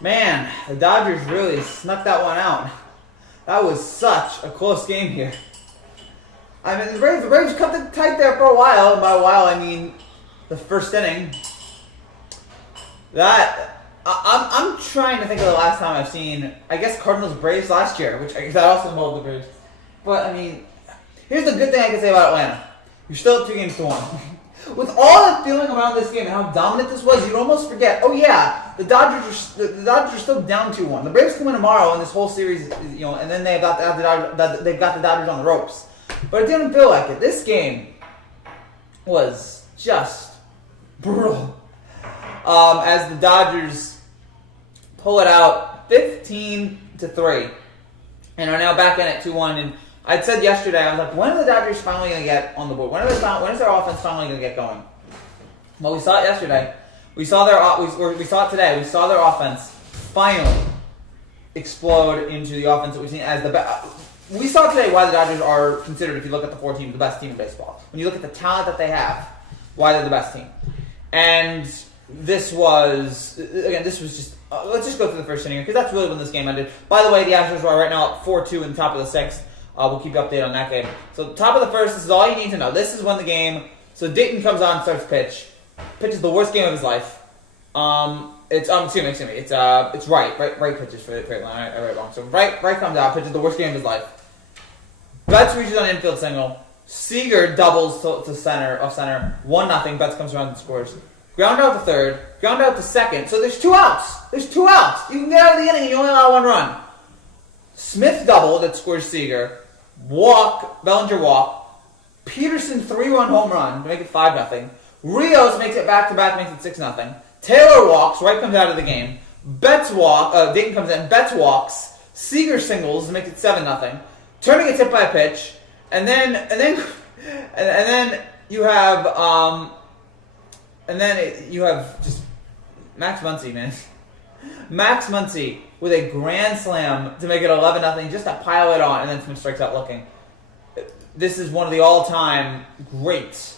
Man, the Dodgers really snuck that one out. That was such a close game here. I mean, the Braves kept it tight there for a while. And by a while, I mean the first inning. I'm trying to think of the last time I've seen, I guess, Cardinals-Braves last year, which I guess that also involved the Braves. But, I mean, here's the good thing I can say about Atlanta. You're still up 2-1. With all the feeling around this game and how dominant this was, you'd almost forget, oh yeah, the Dodgers are still down 2-1. The Braves can win tomorrow in this whole series, and then they've got the Dodgers on the ropes. But it didn't feel like it. This game was just brutal. As the Dodgers pull it out 15-3 and are now back in at 2-1. And I'd said yesterday, I was like, when are the Dodgers finally going to get on the board? When is their offense finally going to get going? Well, we saw it yesterday. We saw it today. We saw their offense finally explode into the offense that we've seen as the best. We saw today why the Dodgers are considered, if you look at the 4 teams, the best team in baseball. When you look at the talent that they have, why they're the best team. And this was just, let's just go through the first inning, because that's really when this game ended. By the way, the Astros are right now up 4-2 in the top of the 6th. We'll keep you updated on that game. So top of the first, this is all you need to know. This is when the game, so Dayton comes on, starts pitch. Pitches the worst game of his life. It's right pitches for Atlanta. I read it wrong. So right comes out, pitches the worst game of his life. Betts reaches on infield single. Seager doubles to center, 1-0. Betts comes around and scores. Ground out to third. Ground out to second. So there's 2 outs. You can get out of the inning and you only allow 1 run. Smith double that scores Seager. Bellinger walk. Peterson 3-run home run to make it 5-0. Rios makes it back-to-back, makes it 6-0. Taylor walks. Wright comes out of the game. Dayton comes in. Betts walks. Seager singles to make it 7-0. Turning gets hit by a pitch, and then you have just Max Muncy, man. Max Muncy with a grand slam to make it 11-0, just to pile it on, and then Smith strikes out looking. This is one of the all-time great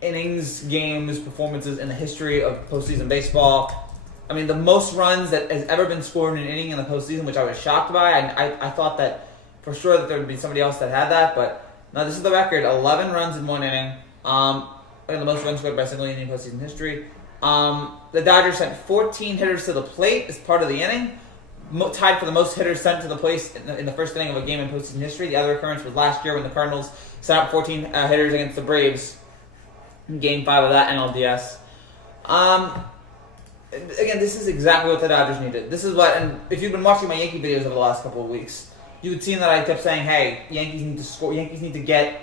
innings, games, performances in the history of postseason baseball. I mean, the most runs that has ever been scored in an inning in the postseason, which I was shocked by. I thought that for sure that there would be somebody else that had that, but no, this is the record. 11 runs in 1 inning. The most runs scored by a single inning in postseason history. The Dodgers sent 14 hitters to the plate as part of the inning, tied for the most hitters sent to the plate in the first inning of a game in postseason history. The other occurrence was last year when the Cardinals sent out 14 hitters against the Braves in Game 5 of that NLCS. Again, this is exactly what the Dodgers needed. This is what, and if you've been watching my Yankee videos over the last couple of weeks, you would see that I kept saying, hey, Yankees need to score. Yankees need to get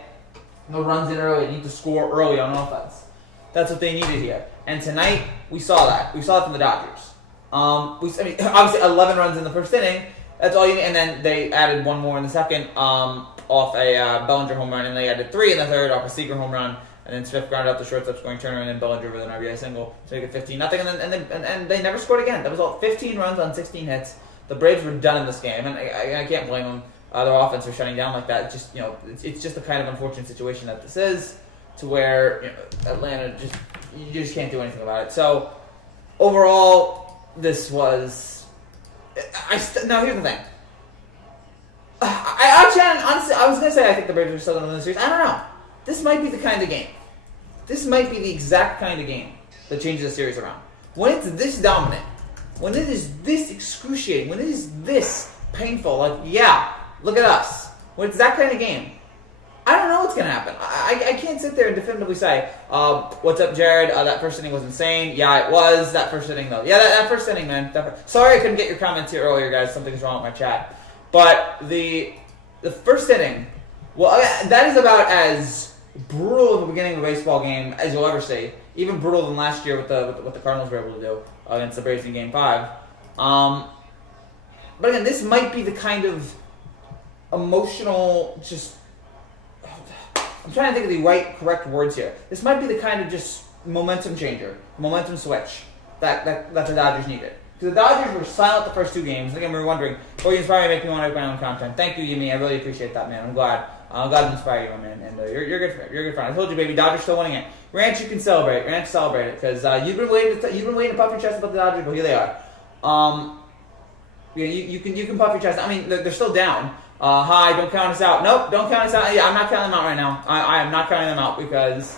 no runs in early. They need to score early on offense. That's what they needed here. And tonight, we saw that. We saw it from the Dodgers. Obviously, 11 runs in the first inning. That's all you need. And then they added 1 more in the second off a Bellinger home run. And they added 3 in the third off a Seager home run. And then Smith grounded out the shortstop scoring Turner, and then Bellinger with an RBI single to make it 15-0. And they never scored again. That was all 15 runs on 16 hits. The Braves were done in this game, and I can't blame them. Their offense was shutting down like that. It's just the kind of unfortunate situation that this is, to where Atlanta you just can't do anything about it. So overall, this was. Now here's the thing. Honestly, I was gonna say I think the Braves are still gonna win the series. I don't know. This might be the kind of game. This might be the exact kind of game that changes the series around. When it's this dominant, when it is this excruciating, when it is this painful, like, yeah, look at us. When it's that kind of game, I don't know what's going to happen. I can't sit there and definitively say, what's up, Jared? That first inning was insane. Yeah, it was. That first inning, though. Yeah, that first inning, man. Sorry I couldn't get your comments here earlier, guys. Something's wrong with my chat. But the first inning, well, that is about as brutal of a beginning of a baseball game as you'll ever see. Even brutal than last year with what the Cardinals were able to do against the Braves in Game 5. But again, this might be the kind of emotional, I'm trying to think of the correct words here. This might be the kind of just momentum changer, momentum switch that the Dodgers needed. Because the Dodgers were silent the first 2 games. Again, we were wondering, you inspire me, make me want to make my own content. Thank you, Yumi. I really appreciate that, man. I'm glad. I'm glad to inspire you, my man. And you're good. You're a good friend. I told you, baby. Dodgers still winning it. Ranch, you can celebrate. Ranch, celebrate it because you've been waiting to puff your chest about the Dodgers, but here they are. Yeah, you can puff your chest. I mean, they're still down. Hi, don't count us out. Nope, don't count us out. Yeah, I'm not counting them out right now. I am not counting them out because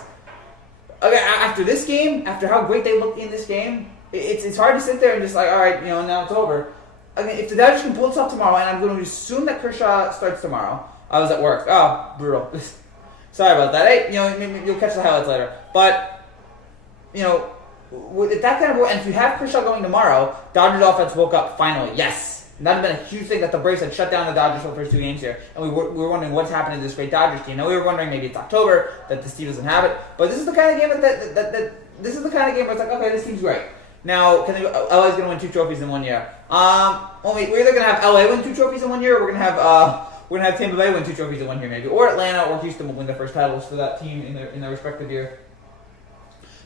after this game, after how great they looked in this game, it's hard to sit there and just like, all right, now it's over. I mean, if the Dodgers can pull this off tomorrow, and I'm going to assume that Kershaw starts tomorrow. I was at work. Oh, brutal. Sorry about that. Hey, maybe you'll catch the highlights later. But, with that kind of, and if you have Kershaw going tomorrow, Dodgers offense woke up finally. Yes. And that had been a huge thing that the Braves had shut down the Dodgers for the first 2 games here. And we were wondering what's happening to this great Dodgers team. Now we were wondering maybe it's October, that this team doesn't have it. But this is the kind of game this is the kind of game where it's like, okay, this team's great. Now, LA's going to win 2 trophies in 1 year. We're either going to have LA win 2 trophies in 1 year, or we're going to have Tampa Bay win 2 trophies in 1 year, maybe, or Atlanta or Houston will win their first titles for that team in their respective year.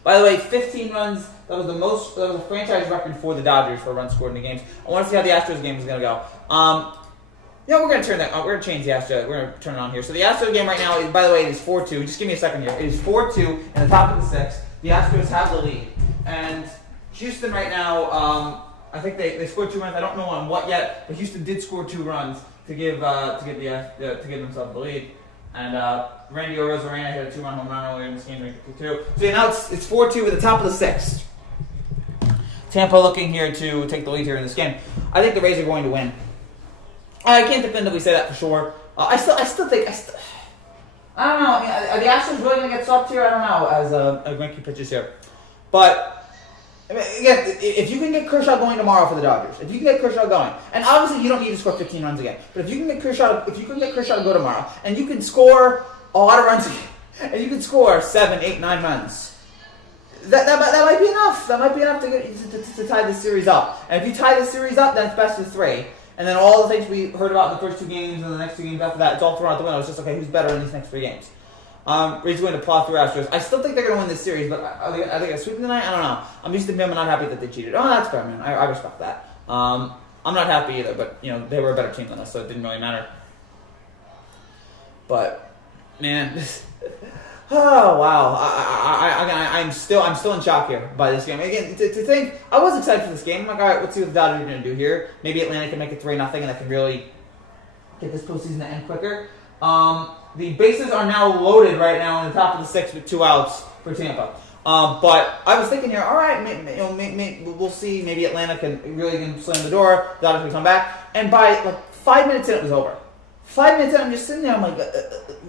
By the way, 15 runs. That was the franchise record for the Dodgers for runs scored in the games. I want to see how the Astros game is going to go. We're going to turn that. We're going to change the Astros. We're going to turn it on here. So the Astros game right now, by the way, it is 4-2. Just give me a second here. It is 4-2 in the top of the 6th. The Astros have the lead, and Houston right now, I think they scored 2 runs. I don't know on what yet, but Houston did score 2 runs to give themselves the lead. And Randy Arozarena hit a 2-run home run earlier in this game, too. So yeah, now it's 4-2 at the top of the 6th. Tampa looking here to take the lead here in this game. I think the Rays are going to win. I can't definitively say that for sure. I still think I don't know. I mean, are the Astros really going to get swept here? I don't know. As Greinke pitches here, but. I mean, again, if you can get Kershaw going tomorrow for the Dodgers, if you can get Kershaw going, and obviously you don't need to score 15 runs again, but if you can get Kershaw to go tomorrow, and you can score a lot of runs again, and you can score 7, 8, 9 runs, that might be enough. That might be enough to tie this series up. And if you tie this series up, then it's best of 3. And then all the things we heard about in the first 2 games and the next 2 games after that, it's all thrown out the window. It's just, okay, who's better in these next 3 games? Rays going to plow through Astros. I still think they're going to win this series, but are they going to sweep tonight? I don't know. I'm used to them not happy that they cheated. Oh, that's fair, man. I respect that. I'm not happy either, but they were a better team than us, so it didn't really matter. But man, oh wow, I'm still in shock here by this game. Again, to think I was excited for this game. I'm like, all right, let's see what the Dodgers are going to do here. Maybe Atlanta can make it 3-0, and that can really get this postseason to end quicker. The bases are now loaded right now in the top of the 6th with 2 outs for Tampa. But I was thinking here, all right, we'll see. Maybe Atlanta can slam the door. The Dodgers can come back. And by 5 minutes in, it was over. 5 minutes in, I'm just sitting there. I'm like,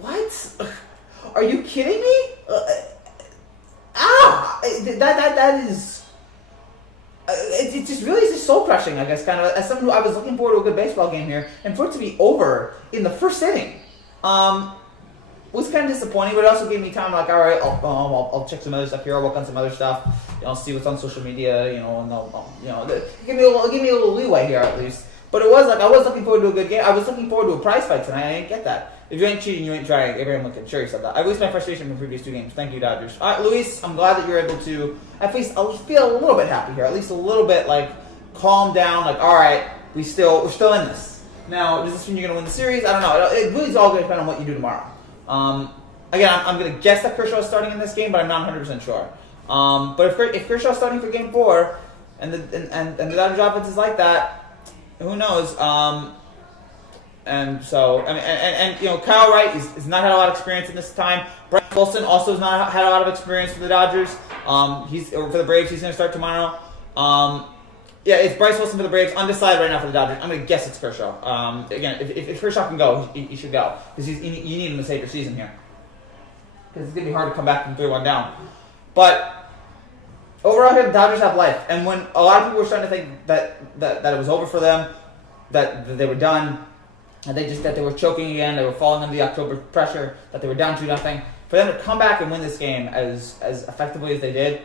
what? Are you kidding me? That is. It just really is just soul crushing. I guess kind of as someone who I was looking forward to a good baseball game here, and for it to be over in the first inning. Was kind of disappointing, but it also gave me time. Like, all right, I'll check some other stuff here. I'll work on some other stuff. I'll see what's on social media. And give me a little leeway here at least. But it was like I was looking forward to a good game. I was looking forward to a prize fight tonight. I didn't get that. If you ain't cheating, you ain't trying. Everyone looking sure you said that. I released my frustration from the previous 2 games. Thank you, Dodgers. All right, Luis, I'm glad that you're able to at least feel a little bit happy here. At least a little bit calm down. Like, all right, we're still in this. Now, does this mean you're going to win the series? I don't know. It really is all going to depend on what you do tomorrow. Again, I'm going to guess that Kershaw is starting in this game, but I'm not 100% sure. But if Kershaw is starting for Game 4, and the Dodgers offense is like that, who knows? And so, I mean, Kyle Wright has not had a lot of experience in this time. Bryce Wilson also has not had a lot of experience for the Dodgers. For the Braves, he's going to start tomorrow. Yeah, it's Bryce Wilson for the Braves. Undecided right now for the Dodgers. I'm going to guess it's Kershaw. Again, if Kershaw can go, he should go. Because you need him to save your season here. Because it's going to be hard to come back from 3-1 down. But overall here, the Dodgers have life. And when a lot of people were starting to think that it was over for them, that they were done, and that they were choking again, they were falling under the October pressure, that they were down 2-0, for them to come back and win this game as effectively as they did,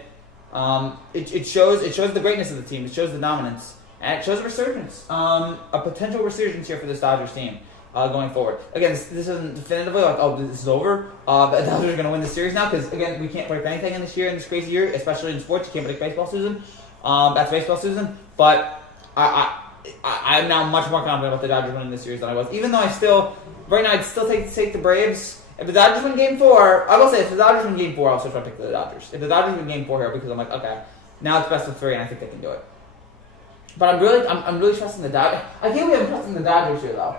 it shows the greatness of the team. It shows the dominance, and it shows a resurgence, a potential resurgence here for this Dodgers team going forward. Again, this isn't definitively this is over. The Dodgers are going to win this series now because again, we can't predict anything in this crazy year, especially in sports. You can't predict baseball season. That's baseball season, but I'm now much more confident about the Dodgers winning this series than I was. Even though right now, I'd still take the Braves. If the Dodgers win Game 4, I will say if the Dodgers win Game 4, I'll still try to pick the Dodgers. If the Dodgers win Game 4 here, because I'm like, okay, now it's best of 3, and I think they can do it. But I'm really trusting the Dodgers. I can't believe I'm trusting the Dodgers here, though.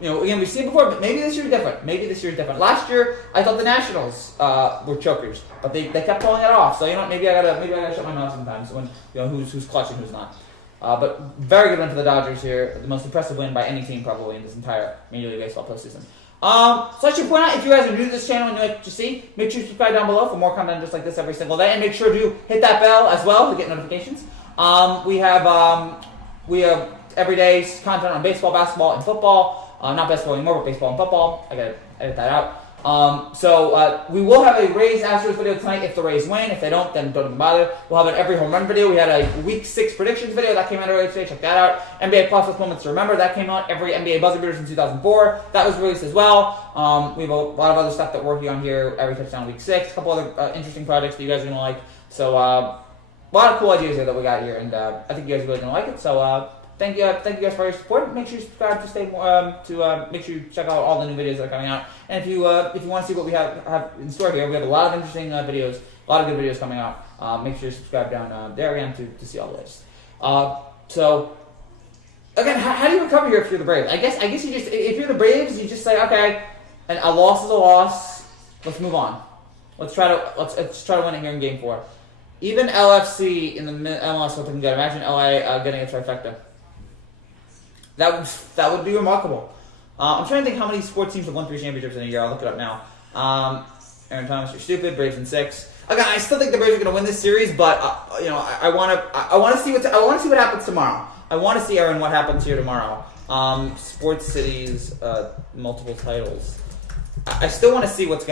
Again, we've seen it before, but maybe this year's different. Last year, I thought the Nationals were chokers, but they kept pulling it off. So maybe I gotta shut my mouth sometimes when who's clutching, who's not. But very good win for the Dodgers here. The most impressive win by any team probably in this entire Major League Baseball postseason. So I should point out, if you guys are new to this channel and you like to see, make sure you subscribe down below for more content just like this every single day, and make sure to hit that bell as well to get notifications. We have everyday content on baseball, basketball, and football. Not basketball anymore, but baseball and football. I gotta edit that out. So we will have a Rays Astros video tonight if the Rays win. If they don't, then don't even bother. We'll have an every home run video. We had a Week 6 predictions video that came out earlier today. Check that out. NBA Plus Moments to Remember, that came out. Every NBA buzzer beaters in 2004. That was released as well. We have a lot of other stuff that we're working on here. Every touchdown Week 6. A couple other interesting projects that you guys are gonna like. So a lot of cool ideas here that we got here, and I think you guys are really gonna like it. So thank you guys for your support. Make sure you subscribe to stay more, make sure you check out all the new videos that are coming out. And if you want to see what we have in store here, we have a lot of interesting videos, a lot of good videos coming out. Make sure you subscribe down there again to see all the latest. So again, how do you recover here if you're the Braves? I guess you just, if you're the Braves, you just say, okay, and a loss is a loss. Let's move on. Let's try to win it here in Game 4. Even LFC in the MLS looking good. Imagine LA getting a trifecta. That would be remarkable. I'm trying to think how many sports teams have won 3 championships in a year. I'll look it up now. Aaron Thomas, you're stupid. Braves in 6. Again, I still think the Braves are going to win this series, but I want to see what happens tomorrow. I want to see, Aaron, what happens here tomorrow. Sports cities, multiple titles. I still want to see how it's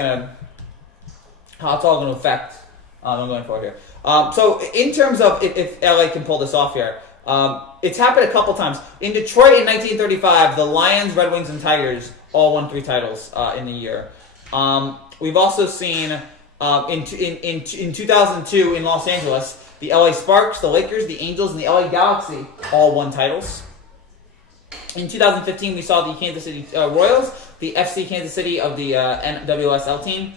all going to affect. I'm going for it here. So in terms of if LA can pull this off here. It's happened a couple times. In Detroit in 1935, the Lions, Red Wings, and Tigers all won 3 titles in a year. We've also seen in 2002 in Los Angeles, the LA Sparks, the Lakers, the Angels, and the LA Galaxy all won titles. In 2015, we saw the Kansas City Royals, the FC Kansas City of the NWSL team,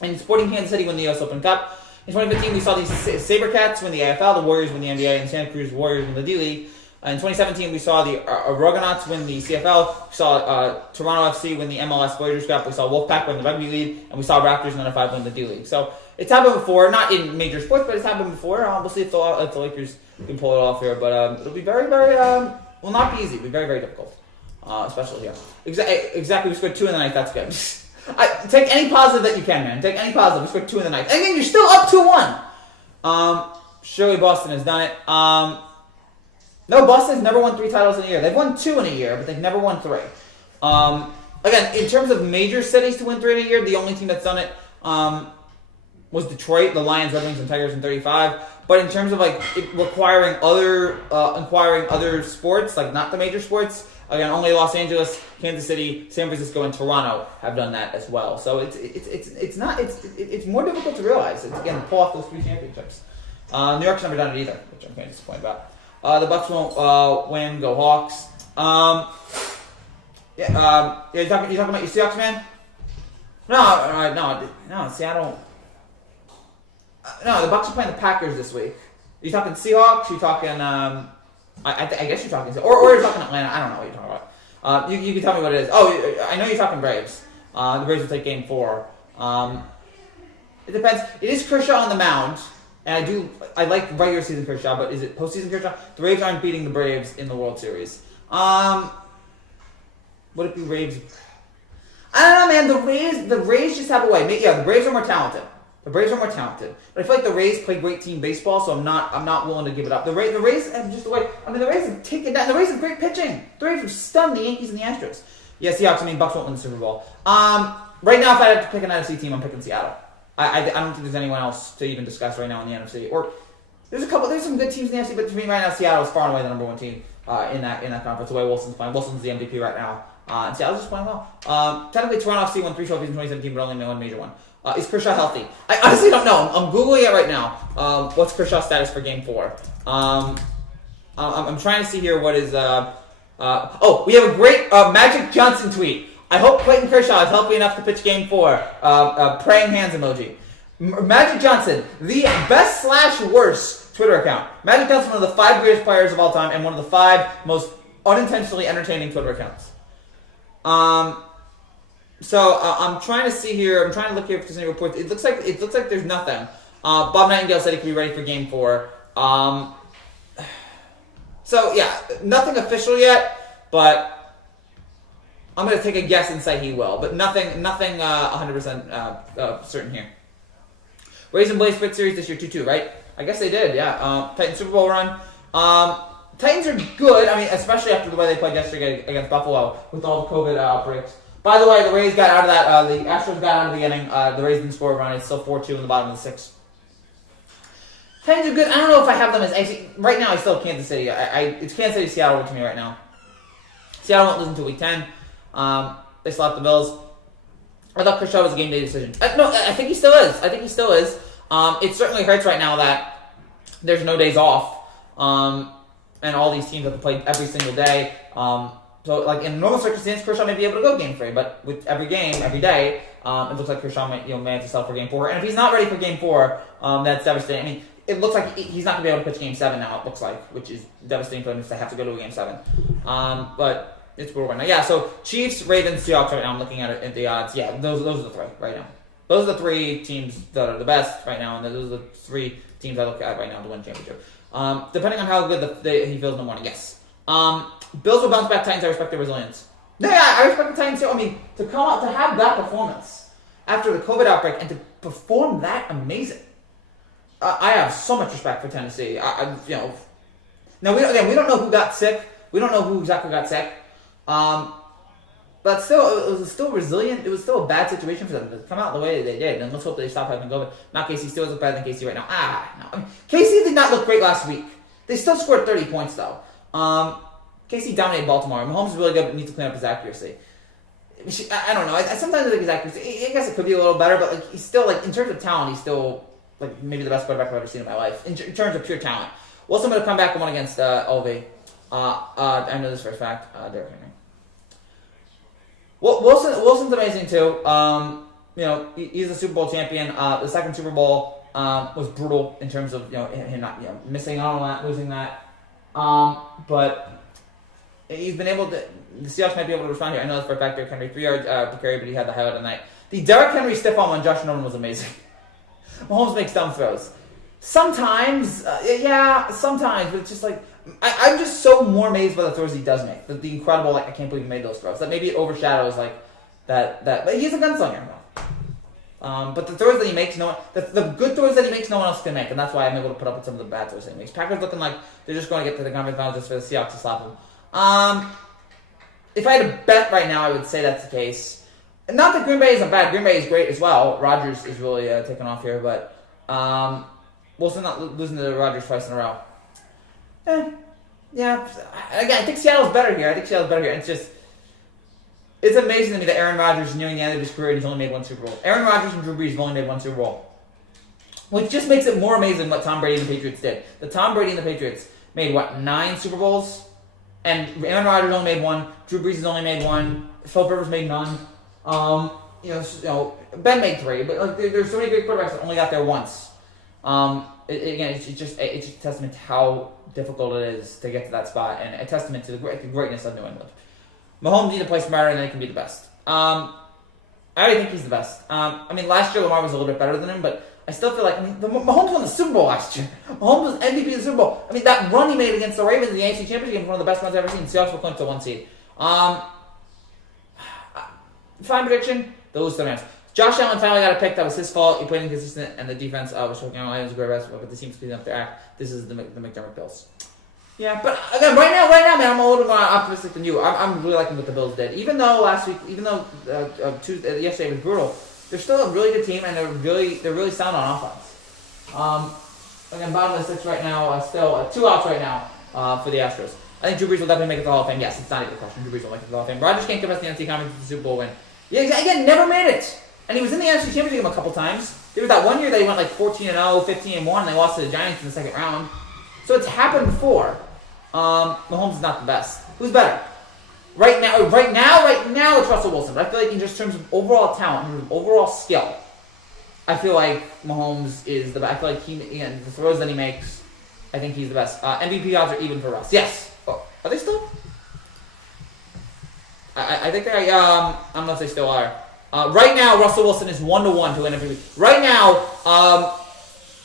and Sporting Kansas City win the US Open Cup. In 2015, we saw the SaberCats win the AFL, the Warriors win the NBA, and Santa Cruz Warriors win the D-League. In 2017, we saw the Argonauts win the CFL. We saw Toronto FC win the MLS Voyagers Cup. We saw Wolfpack win the Rugby League, and we saw Raptors in '95 win the D-League. So it's happened before, not in major sports, but it's happened before. We'll see if the Lakers can pull it off here, but it'll be very, very will not be easy. It'll be very, very difficult, especially here. Exactly, we scored 2 in the night. That's good. Take any positive that you can, man. Take any positive. We scored 2 in the night. Again, you're still up 2-1. Surely Boston has done it. No, Boston's never won 3 titles in a year. They've won 2 in a year, but they've never won 3. Again, in terms of major cities to win 3 in a year, the only team that's done it was Detroit, the Lions, Red Wings, and Tigers in 35. But in terms of requiring other sports, like not the major sports, again, only Los Angeles, Kansas City, San Francisco, and Toronto have done that as well. So it's more difficult to realize. It's again pull off those 3 championships. New York's never done it either, which I'm kind of disappointed about. The Bucks won't win. Go Hawks. You talking about your Seahawks, man? No. Seattle. No, the Bucks are playing the Packers this week. Are you talking Seahawks? Are you talking? I guess you're talking, or you're talking Atlanta. I don't know what you're talking about. You can tell me what it is. Oh, I know you're talking Braves. The Braves will take Game 4. It depends. It is Kershaw on the mound, and I like regular season Kershaw, but is it postseason Kershaw? The Braves aren't beating the Braves in the World Series. Would it be Braves? I don't know, man. The Rays just have a way. Yeah, the Braves are more talented. But I feel like the Rays play great team baseball, so I'm not willing to give it up. The Rays have just the way. The Rays have taken down. The Rays have great pitching. The Rays have stunned the Yankees and the Astros. Yeah, Seahawks. Bucks won't win the Super Bowl. Right now, if I had to pick an NFC team, I'm picking Seattle. I don't think there's anyone else to even discuss right now in the NFC. Or there's some good teams in the NFC, but for me right now, Seattle is far and away the number 1 team in that conference. The way Wilson's playing, Wilson's the MVP right now. And Seattle's just playing well. Technically, Toronto FC won 3 trophies in 2017, but only 1 major one. Is Kershaw healthy? I honestly don't know. I'm Googling it right now. What's Kershaw's status for Game 4? I'm trying to see here what is. Oh, we have a great Magic Johnson tweet. I hope Clayton Kershaw is healthy enough to pitch Game 4. Praying hands emoji. Magic Johnson, the best/worst Twitter account. Magic Johnson, one of the 5 greatest players of all time, and one of the 5 most unintentionally entertaining Twitter accounts. So I'm trying to see here. I'm trying to look here if there's any reports. It looks like there's nothing. Bob Nightingale said he could be ready for Game 4. So yeah, nothing official yet, but I'm gonna take a guess and say he will. But nothing 100% certain here. Rays and Blaze Split Series this year 2-2, right? I guess they did. Yeah. Titans Super Bowl run. Titans are good. I mean, especially after the way they played yesterday against Buffalo with all the COVID outbreaks. By the way, the Rays got out of that. The Astros got out of the inning. The Rays didn't score a run. It's still 4-2 in the bottom of the 6th. Titans are good. I don't know if I have them as actually right now. I still have Kansas City. It's Kansas City, Seattle to me right now. Seattle won't lose until week 10. They slapped the Bills. I thought Kershaw was a game day decision. No, I think he still is. It certainly hurts right now that there's no days off, and all these teams have to play every single day. So, like in normal circumstances, Kershaw may be able to go Game 3, but with every game, every day, it looks like Kershaw may have to sell for Game 4. And if he's not ready for Game 4, that's devastating. I mean, it looks like he's not going to be able to pitch Game 7 now. It looks like, which is devastating for him if they have to go to a Game 7. But it's brutal right now. Yeah, so Chiefs, Ravens, Seahawks right now. I'm looking at the odds. Yeah, those are the 3 right now. Those are the 3 teams that are the best right now, and those are the 3 teams I look at right now to win championship. Depending on how good he feels in the morning, yes. Bills will bounce back. Titans, I respect their resilience. Yeah, I respect the Titans too. I mean, to come out to have that performance after the COVID outbreak and to perform that amazing, I have so much respect for Tennessee. Now we don't know who got sick. We don't know who exactly got sick. But still, it was still resilient. It was still a bad situation for them to come out the way they did. And let's hope they stop having COVID. Not KC still looks better than KC right now. No. I mean, KC did not look great last week. They still scored 30 points though. KC dominated Baltimore. Mahomes is really good, but needs to clean up his accuracy. I don't know. I sometimes think his accuracy. I guess it could be a little better, but like he's still like in terms of talent, he's still like maybe the best quarterback I've ever seen in my life in terms of pure talent. Wilson going to come back and win against LV. I know this for a fact. Derrick Henry. Well, Wilson's amazing too. He's a Super Bowl champion. The second Super Bowl was brutal in terms of him not missing out on that, losing that. But he's been able to. The Seahawks might be able to respond here. I know this for a fact. Derrick Henry 3 yards to carry, but he had the highlight of the night. The Derrick Henry stiff arm on Josh Norman was amazing. Mahomes makes dumb throws. Sometimes, sometimes, but it's just like I'm just so more amazed by the throws he does make. The incredible, I can't believe he made those throws. That maybe it overshadows that. But he's a gunslinger. But the throws that he makes, the good throws that he makes, no one else can make, and that's why I'm able to put up with some of the bad throws that he makes. Packers looking like they're just going to get to the conference finals just for the Seahawks to slap them. If I had to bet right now, I would say that's the case. And not that Green Bay isn't bad. Green Bay is great as well. Rodgers is really taking off here, but Wilson not losing to Rodgers twice in a row. Yeah. Again, I think Seattle's better here. It's amazing to me that Aaron Rodgers is nearing the end of his career and he's only made 1 Super Bowl. Aaron Rodgers and Drew Brees have only made 1 Super Bowl. Which just makes it more amazing what Tom Brady and the Patriots did. The Tom Brady and the Patriots made, 9 Super Bowls? And Aaron Rodgers only made 1. Drew Brees has only made 1. Philip Rivers made none. Ben made 3. But there's so many great quarterbacks that only got there once. It's just a testament to how difficult it is to get to that spot, and a testament to the greatness of New England. Mahomes needs to play smarter, and then he can be the best. I already think he's the best. Last year Lamar was a little bit better than him, but I still feel like Mahomes won the Super Bowl last year. Mahomes was MVP of the Super Bowl. That run he made against the Ravens in the AFC Championship game was one of the best runs I've ever seen. Seahawks will clinch to 1 seed. Fine prediction: they lose to the Rams. Josh Allen finally got a pick. That was his fault. He played inconsistent, and the defense was choking out. It was a great rest, but the team's cleaning up their act. This is the McDermott Bills. Yeah, but again, right now, man, I'm a little more optimistic than you. I'm really liking what the Bills did. Even though yesterday was brutal, they're still a really good team, and they're really sound on offense. Again, bottom of the 6 right now, still 2 outs right now for the Astros. I think Drew Brees will definitely make it to the Hall of Fame. Yes, it's not even a question. Drew Brees will make it to the Hall of Fame. Rodgers can't give us the NFC Conference the Super Bowl win. Yeah, again, never made it. And he was in the NFC Championship game a couple times. There was that one year that he went 14-0, 15-1, and they lost to the Giants in the second round. So it's happened before. Mahomes is not the best. Who's better? Right now, it's Russell Wilson. But I feel like in just terms of overall talent, in terms of overall skill, I feel like Mahomes is the best. I feel like the throws that he makes, I think he's the best. MVP odds are even for Russ. Yes. Oh, are they still? I think they are. I don't know if they still are. Right now, Russell Wilson is 1-1 to win MVP. Right now,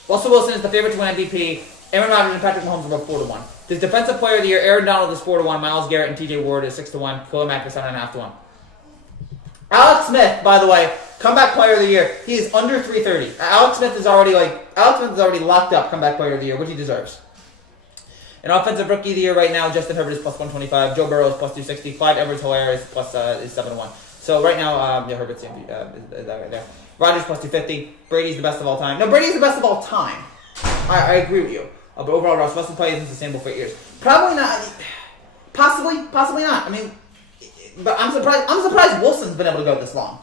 Russell Wilson is the favorite to win MVP. Aaron Rodgers and Patrick Mahomes are about 4-1. The defensive player of the year, Aaron Donald is 4-1. Miles Garrett and TJ Ward is 6-1. Khalil Mack is 7.5-1. Alex Smith, by the way, comeback player of the year. He is under 330. Alex Smith is already locked up comeback player of the year, which he deserves. An offensive rookie of the year right now, Justin Herbert is plus 125. Joe Burrow is plus 260. Clyde Edwards-Helaire is plus is 7-1. So right now, Herbert's MVP, is that right there. Rodgers plus 250. Brady's the best of all time. No, Brady's the best of all time. I agree with you. But overall, Russ Wilson play isn't sustainable for 8 years. Probably not. Possibly not. I mean, but I'm surprised Wilson's been able to go this long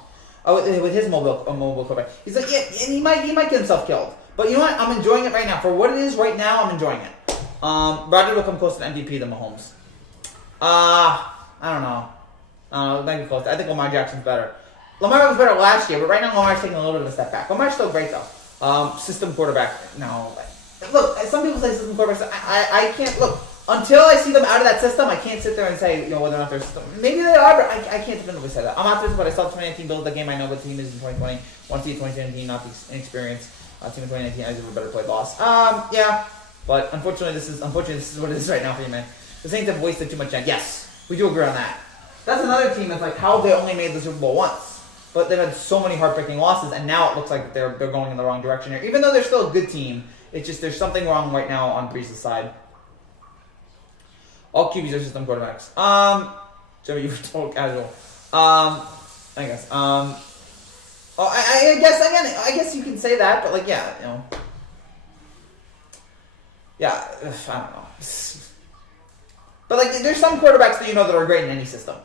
with his mobile quarterback. He's like, yeah, and he might get himself killed. But you know what? I'm enjoying it right now. For what it is right now, I'm enjoying it. Rodgers will come close to MVP than Mahomes. I don't know. Maybe close. I think Lamar Jackson's better. Lamar was better last year, but right now Lamar's taking a little bit of a step back. Lamar's still great though. System quarterback. No. Look, some people say system quarterbacks. I can't look until I see them out of that system. I can't sit there and say whether or not they're system. Maybe they are, but I can't definitively say that. I'm optimistic, but I saw 2019 build the game. I know what the team is in 2020. Want to see 2017, not the inexperienced team in 2019. I deserve a better play loss. Yeah, but unfortunately, this is what it is right now for you, man. The Saints have wasted too much time. Yes, we do agree on that. That's another team that's like how they only made the Super Bowl once, but they've had so many heartbreaking losses, and now it looks like they're going in the wrong direction here. Even though they're still a good team. It's just there's something wrong right now on Breeze's side. All QBs are system quarterbacks. So you were total casual. I guess. I guess you can say that, but yeah, I don't know. But there's some quarterbacks that that are great in any system.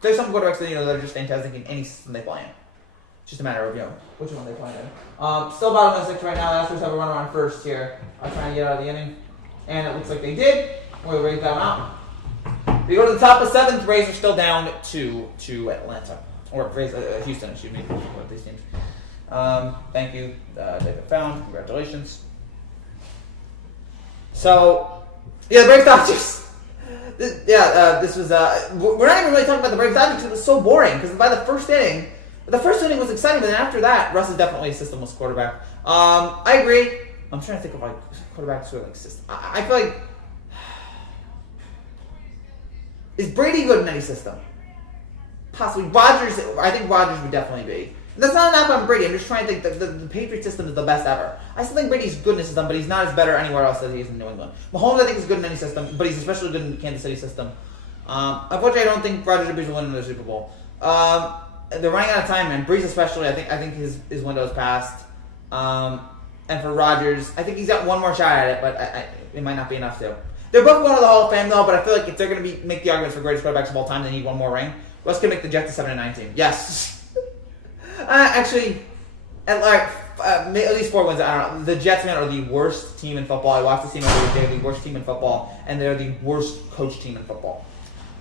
There's some quarterbacks that that are just fantastic in any system they play in. Just a matter of, which one they play in. Still bottom of the 6 right now. The Astros have a runner on first here. I'm trying to get out of the inning. And it looks like they did. We'll rate them out. We go to the top of 7th. Rays are still down to Atlanta. Or Houston, excuse me. One of these teams. Thank you, David Found. Congratulations. So, the Braves Dodgers. This was, we're not even really talking about the Braves Dodgers because it was so boring. Because by the first inning was exciting, but then after that, Russ is definitely a systemless quarterback. I agree. I'm trying to think of quarterbacks who are system. I feel like is Brady good in any system? Possibly. Rodgers. I think Rodgers would definitely be. And that's not a knock on Brady. I'm just trying to think the Patriots system is the best ever. I still think Brady's good in a system, but he's not as better anywhere else as he is in New England. Mahomes, I think, is good in any system, but he's especially good in the Kansas City system. Unfortunately, I don't think Rodgers or Brees will win another Super Bowl. They're running out of time, man. Brees especially, I think his window's passed. And for Rodgers, I think he's got one more shot at it, but it might not be enough to. They're both going to the Hall of Fame, though, but I feel like if they're going to make the arguments for greatest quarterbacks of all time, they need one more ring. Russ can make the Jets a 7-9 team. Yes. Actually, at least 4 wins. I don't know. The Jets, man, are the worst team in football. I watched the team every day. They're the worst team in football, and they're the worst coach team in football.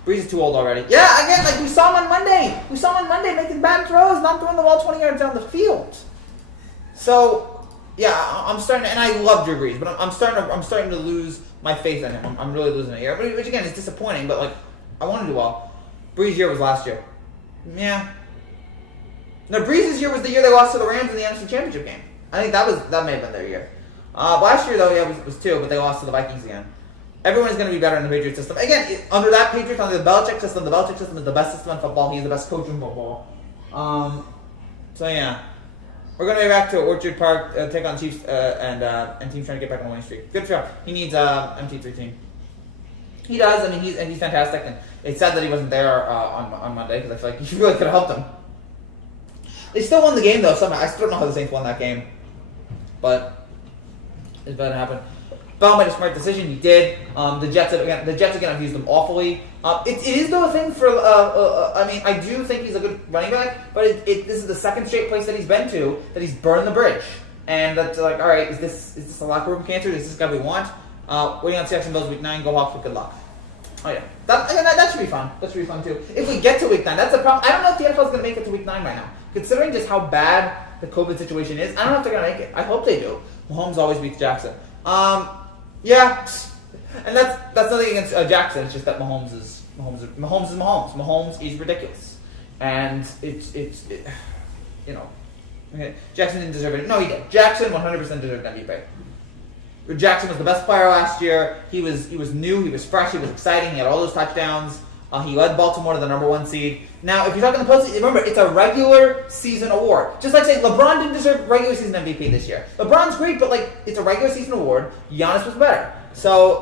Breeze is too old already. Yeah, again, we saw him on Monday. We saw him on Monday making bad throws, not throwing the ball 20 yards down the field. So, yeah, I'm starting to, and I love Drew Brees, but I'm starting to lose my faith in him. I'm really losing it here, which again is disappointing. But I want to do well. Brees' year was last year. Yeah. No, Brees' year was the year they lost to the Rams in the NFC Championship game. I think that may have been their year. Last year though, yeah, it was 2, but they lost to the Vikings again. Everyone's going to be better in the Patriots system. Again, under that Patriots, under the Belichick system is the best system in football. He's the best coach in football. So yeah. We're going to be back to Orchard Park, take on Chiefs, and teams trying to get back on the winning streak. Good job. He needs MT3 team. He does. I mean, he's fantastic, and it's sad that he wasn't there on Monday because I feel like he really could have helped him. They still won the game though. Somehow I still don't know how the Saints won that game, but it's better to happen. Bell made a smart decision. He did. The Jets again have used him awfully. It is though a thing for. I mean, I do think he's a good running back, but this is the second straight place that he's been to that he's burned the bridge, and that's all right. Is this a locker room cancer? Is this the guy we want? Waiting on Seattle Bills week 9. Go Hawks with good luck. Oh yeah, that should be fun. That should be fun too. If we get to week 9, that's the problem. I don't know if the NFL is going to make it to week 9 right now. Considering just how bad the COVID situation is, I don't know if they're going to make it. I hope they do. Mahomes always beats Jackson. Yeah, and that's nothing against Jackson. It's just that Mahomes is Mahomes. Mahomes is ridiculous, and it's you know, Jackson didn't deserve it. No, he did. Jackson 100% deserved MVP. Jackson was the best player last year. He was new. He was fresh. He was exciting. He had all those touchdowns. He led Baltimore to the number 1 seed. Now, if you're talking the postseason, remember, it's a regular season award. Just like saying LeBron didn't deserve regular season MVP this year. LeBron's great, but like it's a regular season award. Giannis was better. So,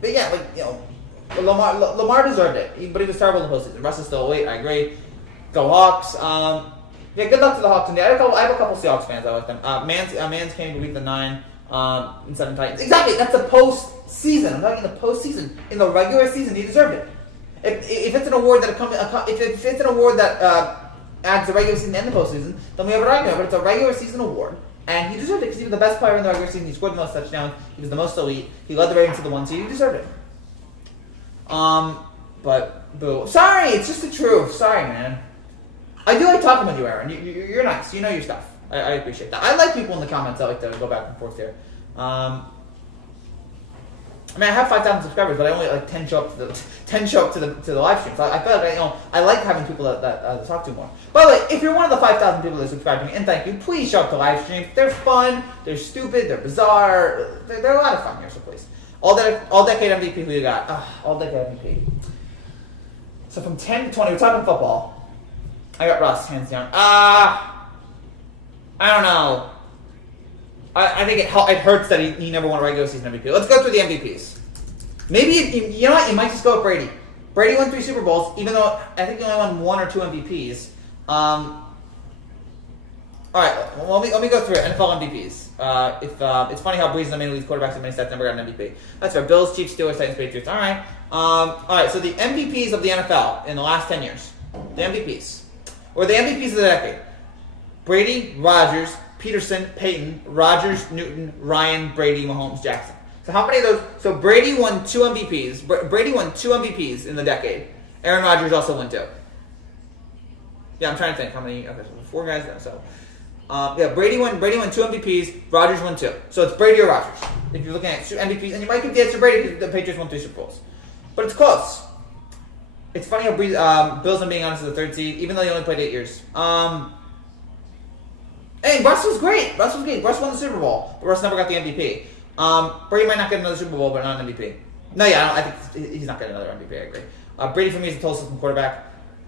but yeah, like Lamar deserved it, but he was terrible in the postseason. Russ is still elite. I agree. Go Hawks. Yeah, good luck to the Hawks. I have a couple Seahawks fans. I like them. Mans came to week 9. And 7 Titans. Exactly, that's the postseason. I'm talking the postseason. In the regular season, he deserved it. If it's an award that if it's an award that adds the regular season and the postseason, then we have an argument. But it's a regular season award, and he deserved it because he was the best player in the regular season. He scored the most touchdowns. He was the most elite. He led the Ravens to the 1 seed. He deserved it. But boo. Sorry, it's just the truth. Sorry, man. I do like talking with you, Aaron. You're nice. You know your stuff. I appreciate that. I like people in the comments that like to go back and forth here. I have 5,000 subscribers, but I only like 10 show up to the live stream. So I feel like I like having people that talk to more. By the way, if you're one of the 5,000 people that subscribe to me, and thank you, please show up to live streams. They're fun, they're stupid, they're bizarre, they're a lot of fun here. So please, all decade MVP, who you got? All decade MVP. So from 10 to 20, we're talking football. I got Russ hands down. I don't know. I think it hurts that he never won a regular season MVP. Let's go through the MVPs. Maybe, you know what? You might just go with Brady. Brady won 3 Super Bowls, even though I think he only won 1 or 2 MVPs. All right, well, let me go through it. NFL MVPs. It's funny how Breeze is the main lead quarterbacks and many stats never got an MVP. That's right. Bills, Chiefs, Steelers, Titans, Patriots. All right. All right, so the MVPs of the NFL in the last 10 years. The MVPs. Or the MVPs of the decade. Brady, Rodgers, Peterson, Peyton, Rodgers, Newton, Ryan, Brady, Mahomes, Jackson. So how many of those? So Brady won 2 MVPs. Brady won 2 MVPs in the decade. Aaron Rodgers also won 2. Yeah, I'm trying to think how many. Okay, so 4 guys now. So Brady won 2 MVPs. Rodgers won 2. So it's Brady or Rodgers. If you're looking at MVPs, and you might give the answer to Brady because the Patriots won 3 Super Bowls, but it's close. It's funny how Bills, I'm being honest, is the 3rd seed, even though he only played 8 years. Hey, Russ was great. Russ won the Super Bowl, but Russ never got the MVP. Brady might not get another Super Bowl, but not an MVP. No, yeah, I think he's not getting another MVP. I agree. Brady for me is a total system quarterback.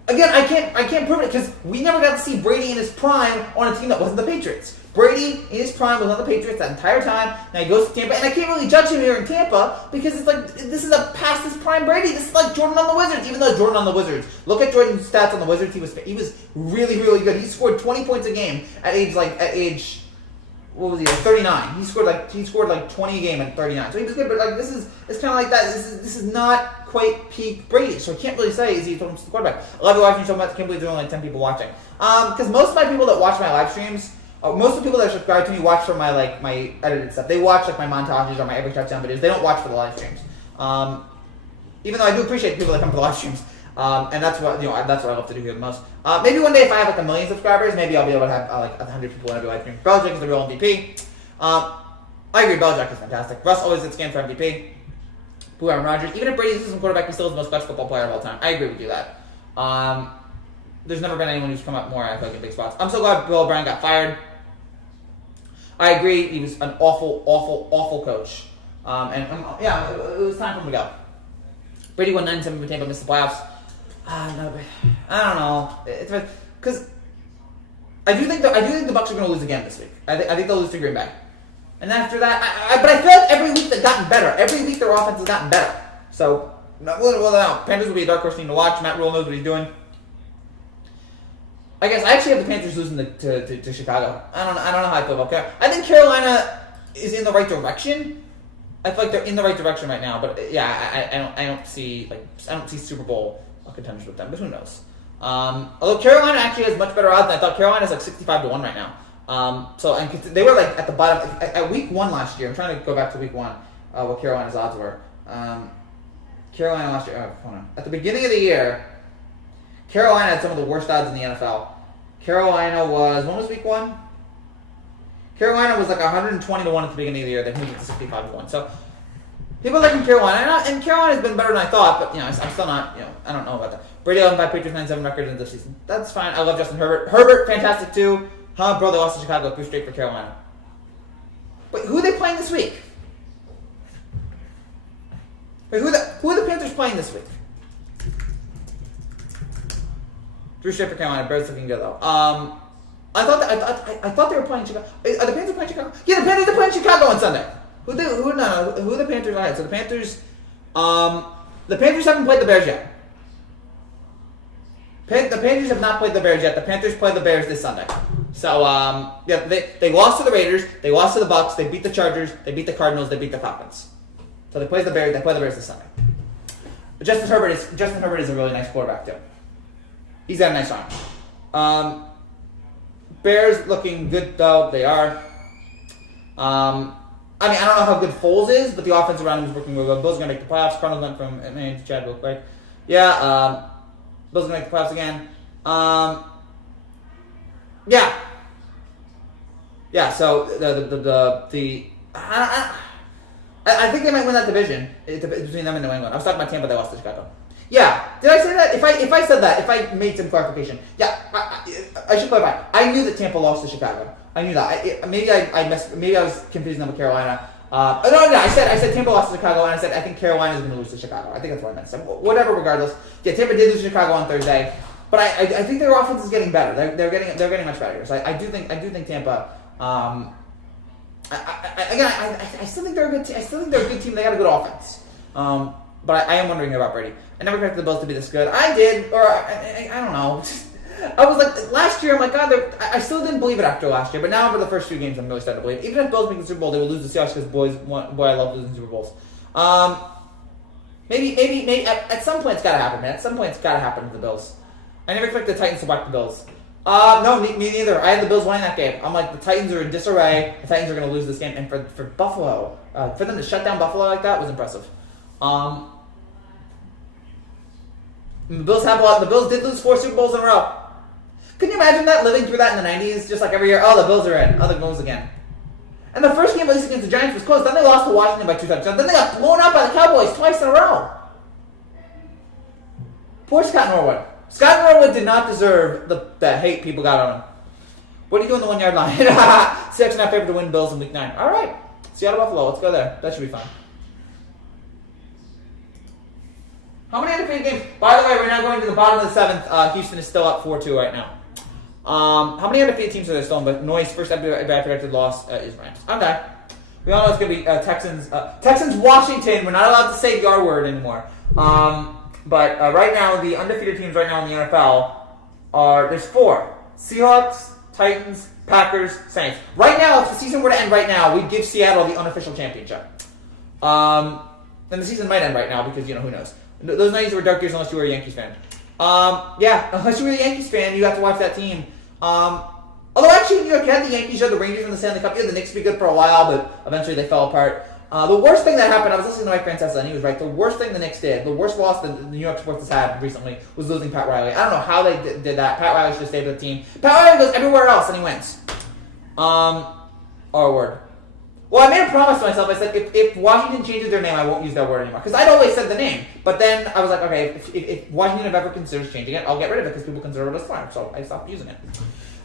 Again, I can't prove it because we never got to see Brady in his prime on a team that wasn't the Patriots. Brady in his prime was on the Patriots that entire time. Now he goes to Tampa, and I can't really judge him here in Tampa because it's like this is a past his prime Brady. This is like Jordan on the Wizards, even though Jordan on the Wizards. Look at Jordan's stats on the Wizards. He was really, really good. He scored 20 points a game at age what was he? 39. He scored like 20 a game at 39. So he was good, but like it's kind of like that. This is not quite peak Brady. So I can't really say is he a total quarterback. I love watching so much. I can't believe there are only 10 people watching. Because most of my people that watch my live streams. Most of the people that subscribe to me watch for my edited stuff. They watch like my montages or my every touchdown videos. They don't watch for the live streams. Even though I do appreciate people that come to the live streams, and that's what that's what I love to do here the most. Maybe one day if I have like 1 million subscribers, maybe I'll be able to have like 100 people in every live stream. Belichick is the real MVP. I agree. Belichick is fantastic. Russ always gets scanned for MVP. Who Aaron Rodgers? Even if Brady's a quarterback, he still is the most clutch football player of all time. I agree with you that. There's never been anyone who's come up more, I feel like, in big spots. I'm so glad Bill O'Brien got fired. I agree, he was an awful coach. It was time for him to go. Brady won 9-7 with Tampa, missed the playoffs. No, I don't know. Because I do think the Bucs are going to lose again this week. I think they'll lose to Green Bay. And after that, but I feel like every week they've gotten better. Every week their offense has gotten better. So, well, Panthers will be a dark horse team to watch. Matt Rule knows what he's doing. I guess I actually have the Panthers losing to Chicago. I don't know how I feel about Carolina. I think Carolina is in the right direction. I feel like they're in the right direction right now. But yeah, I don't see Super Bowl contenders with them. But who knows? Although Carolina actually has much better odds than I thought. Carolina's like 65-1 right now. So and they were like at the bottom at week 1 last year. I'm trying to go back to week 1, what Carolina's odds were. Carolina last year. Hold on. At the beginning of the year, Carolina had some of the worst odds in the NFL. Carolina was, when was week 1? Carolina was like 120 to 1 at the beginning of the year. They moved it to 65 to 1. So people are liking Carolina, and Carolina's been better than I thought. But I'm still not. I don't know about that. Brady 11-5, Patriots 9-7 record in the season. That's fine. I love Justin Herbert. Herbert, fantastic too. Bro, they lost to Chicago. 3 straight for Carolina. Wait, who are they playing this week? Wait, who are the Panthers playing this week? 3 straight for Carolina. Bears looking good though. I thought they were playing Chicago. Are the Panthers playing Chicago? Yeah, the Panthers are playing Chicago on Sunday. Who are the Panthers? All right, so the Panthers haven't played the Bears yet. The Panthers have not played the Bears yet. The Panthers play the Bears this Sunday. So they lost to the Raiders. They lost to the Bucks. They beat the Chargers. They beat the Cardinals. They beat the Falcons. So they play the Bears. They play the Bears this Sunday. But Justin Herbert is a really nice quarterback too. He's got a nice arm. Bears looking good though. They are. I don't know how good Foles is, but the offense around him is working really well. Bills are going to make the playoffs. Cardinals went from man to Chad real quick. Yeah, Bills are going to make the playoffs again. So I think they might win that division. It's between them and New England. I was talking about Tampa. They lost to Chicago. Yeah, did I say that? If I said that, if I made some clarification, I should clarify. I knew that Tampa lost to Chicago. I knew that. Maybe I was confusing them with Carolina. No. I said Tampa lost to Chicago, and I said I think Carolina is going to lose to Chicago. I think that's what I meant. So whatever, regardless. Yeah, Tampa did lose to Chicago on Thursday, but I think their offense is getting better. They're getting much better. So I do think Tampa. I still think they're a good team. I still think they're a good team. They got a good offense. But I am wondering about Brady. I never expected the Bills to be this good. I did, or I don't know. I was like, last year, I'm like, God, I still didn't believe it after last year, but now over the first few games, I'm really starting to believe it. Even if Bills make the Super Bowl, they will lose the Seahawks because boy, I love losing Super Bowls. Maybe at some point it's got to happen, man. At some point it's got to happen to the Bills. I never expected the Titans to whack the Bills. No, me neither. I had the Bills winning that game. I'm like, the Titans are in disarray. The Titans are going to lose this game. And for Buffalo, for them to shut down Buffalo like that was impressive. The Bills did lose 4 Super Bowls in a row. Can you imagine that, living through that in the 90s? Just like every year, the Bills are in. The Bills again. And the first game, at least against the Giants, was close. Then they lost to Washington by 2 touchdowns. Then they got blown out by the Cowboys twice in a row. Poor Scott Norwood. Scott Norwood did not deserve the hate people got on him. What are you doing on the 1 yard line? Seahawks not favored to win Bills in week 9. All right. Seattle Buffalo. Let's go there. That should be fun. How many undefeated games? By the way, we're now going to the bottom of the 7th. Houston is still up 4-2 right now. How many undefeated teams are there still in? But Noise, first bad projected loss is Rams. Okay. We all know it's going to be Texans. Texans, Washington. We're not allowed to say the R word anymore. But right now, the undefeated teams right now in the NFL there's 4. Seahawks, Titans, Packers, Saints. Right now, if the season were to end right now, we'd give Seattle the unofficial championship. And the season might end right now because, who knows. Those 90s were dark years unless you were a Yankees fan. Unless you were a Yankees fan, you got to watch that team. Although actually, New York had the Yankees, you had the Rangers in the Stanley Cup. You had the Knicks be good for a while, but eventually they fell apart. The worst thing that happened, I was listening to Mike Francesa, and he was right. The worst thing the Knicks did, the worst loss that the New York sports has had recently, was losing Pat Riley. I don't know how they did that. Pat Riley should have stayed with the team. Pat Riley goes everywhere else, and he wins. R word. Well, I made a promise to myself. I said, if Washington changes their name, I won't use that word anymore. Because I'd always said the name. But then I was like, okay, if Washington ever considers changing it, I'll get rid of it because people consider it a slur. So I stopped using it.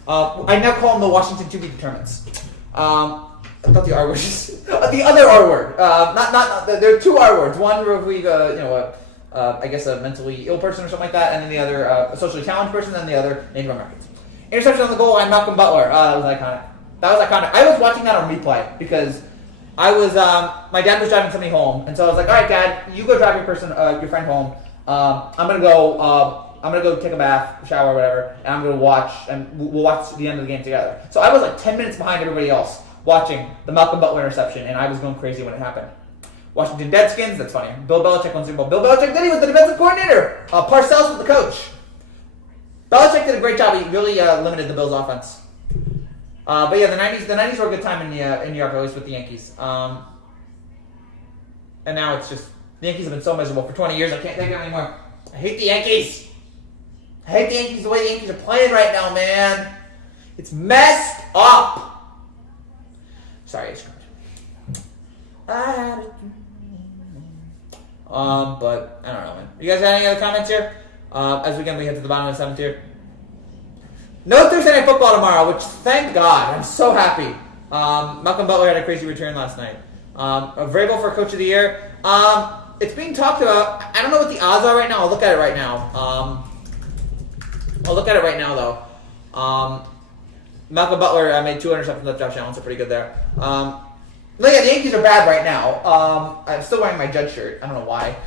I now call them the Washington to be determinants. I thought the R word was the other R word. Not there are 2 R words. One where we, I guess a mentally ill person or something like that, and then the other a socially challenged person, and then the other Native Americans. Interception on the goal line, Malcolm Butler. That was iconic. That was iconic. I was watching that on replay because I was my dad was driving somebody home, and so I was like, all right, Dad, you go drive your friend home. I'm gonna go take a bath, shower, whatever, and I'm gonna watch, and we'll watch the end of the game together. So I was like 10 minutes behind everybody else watching the Malcolm Butler interception, and I was going crazy when it happened. Washington Redskins, that's funny. Bill Belichick won Super Bowl. Bill Belichick did. He was the defensive coordinator. Parcells was the coach. Belichick did a great job. He really limited the Bills' offense. But yeah, the 90s were a good time in New York, at least with the Yankees. And now it's just the Yankees have been so miserable for 20 years. I can't take it anymore. I hate the Yankees. I hate the Yankees the way the Yankees are playing right now, man. It's messed up. Sorry, it's but I don't know, man. You guys got any other comments here? As we head to the bottom of the 7th tier. No Thursday Night Football tomorrow, which thank God, I'm so happy. Malcolm Butler had a crazy return last night. Vrabel for Coach of the Year. It's being talked about. I don't know what the odds are right now. I'll look at it right now. Though. Malcolm Butler made 200 something with Josh Allen, so pretty good there. Look at the Yankees are bad right now. I'm still wearing my Judge shirt. I don't know why.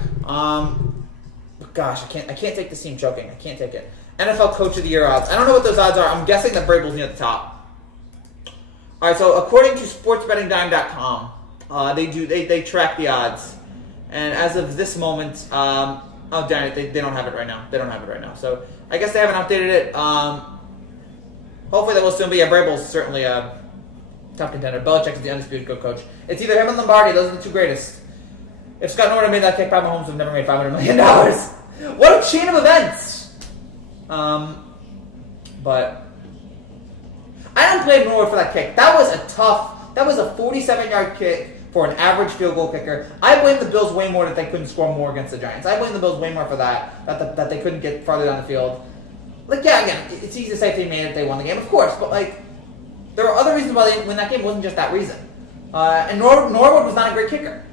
Gosh, I can't take this team choking. I can't take it. NFL Coach of the Year odds. I don't know what those odds are. I'm guessing that Vrabel's near the top. All right, so according to SportsBettingDime.com, they track the odds, and as of this moment, oh damn it, they don't have it right now. So I guess they haven't updated it. Hopefully they will soon. But yeah, Vrabel's certainly a top contender. Belichick is the undisputed good coach. It's either him and Lombardi. Those are the two greatest. If Scott Norton made that kick, Pat Mahomes would have never made $500 million. What a chain of events! But I don't blame Norwood for that kick. That was a 47-yard kick for an average field goal kicker. I blame the Bills way more that they couldn't score more against the Giants. I blame the Bills way more for that they couldn't get farther down the field. Like, yeah, again, it's easy to say if they made it, they won the game, of course, but like, there were other reasons why they win that game. It wasn't just that reason. And Norwood was not a great kicker.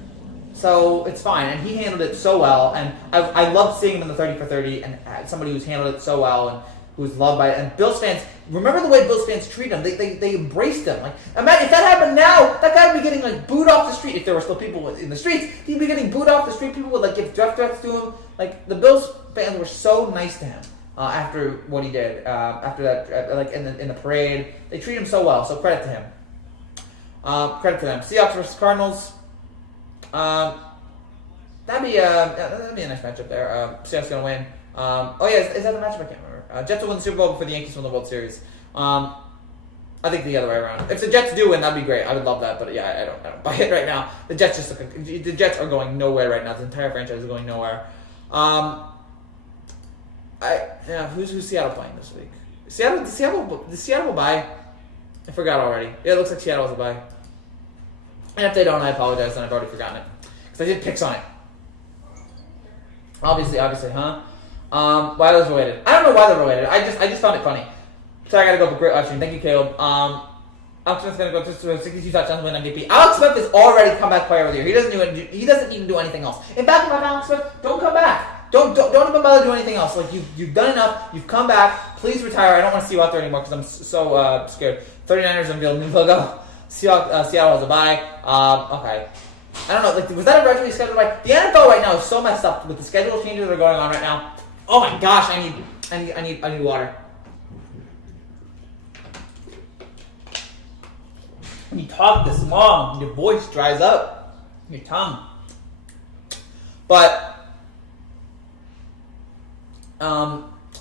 So it's fine, and he handled it so well, and I loved seeing him in the 30 for 30, and somebody who's handled it so well, and who's loved by it. And Bills fans, remember the way Bills fans treat him. They embraced him. Like, imagine if that happened now, that guy would be getting like booed off the street. If there were still people in the streets, he'd be getting booed off the street. People would like give death threats to him. Like, the Bills fans were so nice to him after what he did. After that, like in the parade, they treat him so well. So credit to him. Credit to them. Seahawks versus Cardinals. That'd be a nice matchup there. Seahawks gonna win. Is that the matchup? I can't remember. Jets will win the Super Bowl before the Yankees win the World Series. I think the other way around. If the Jets do win, that'd be great. I would love that, but yeah, I don't buy it right now. The Jets are going nowhere right now. The entire franchise is going nowhere. Who's Seattle playing this week? The Seattle will bye. I forgot already. Yeah, it looks like Seattle's a bye. And if they don't, I apologize, and I've already forgotten it. Because I did picks on it. Obviously, huh? Why are those related? I don't know why they're related. I just found it funny. So I gotta go for great live stream. Thank you, Caleb. Alex Smith's gonna go to 62 touchdowns, win MVP. Alex Smith is already comeback player of the year. He doesn't even do anything else. In fact, about Alex Smith, don't come back. Don't even bother doing anything else. Like, you've done enough. You've come back. Please retire. I don't want to see you out there anymore because I'm so scared. 39ers unveiled new logo. Seattle has a bye. Okay. I don't know. Like, was that originally scheduled bye? The NFL right now is so messed up with the schedule changes that are going on right now. Oh my gosh! I need water. When you talk this long, your voice dries up. Your tongue. But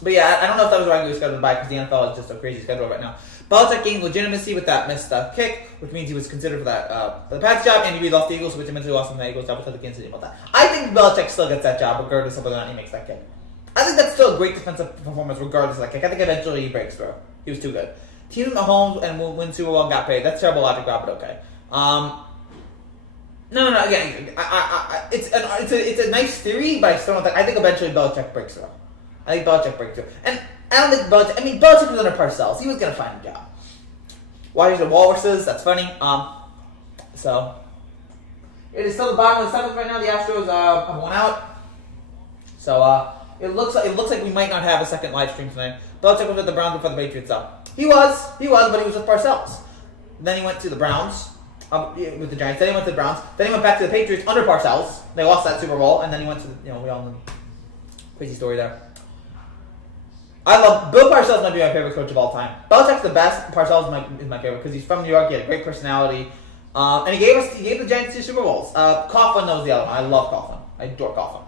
yeah, I don't know if that was regularly scheduled by because the NFL is just a crazy schedule right now. Belichick gained legitimacy with that missed kick, which means he was considered for the Pats job, and he read off the Eagles, which eventually lost him the Eagles job because the Kansas City about that. I think Belichick still gets that job regardless of whether or not he makes that kick. I think that's still a great defensive performance regardless of that kick. I think eventually he breaks through. He was too good. Team Mahomes and will win Super Bowl and got paid. That's terrible logic, Rob, but okay. No. Again, it's a nice theory, but I still don't think. I think eventually Belichick breaks through. And I don't think Belichick. I mean, Belichick was under Parcells. He was gonna find a job. Washington Walruses. That's funny. So it is still the bottom of the 7th right now. The Astros have won out. So it looks like we might not have a second live stream tonight. Belichick was with the Browns before the Patriots up. He was, but he was with Parcells. Then he went to the Browns with the Giants. Then he went to the Browns. Then he went back to the Patriots under Parcells. They lost that Super Bowl, and then he went to we all know crazy story there. I love Bill Parcells. Might be my favorite coach of all time. Belichick's the best. Parcells is my favorite because he's from New York. He had a great personality, and he gave the Giants 2 Super Bowls. Coughlin knows the other one. I love Coughlin. I adore Coughlin.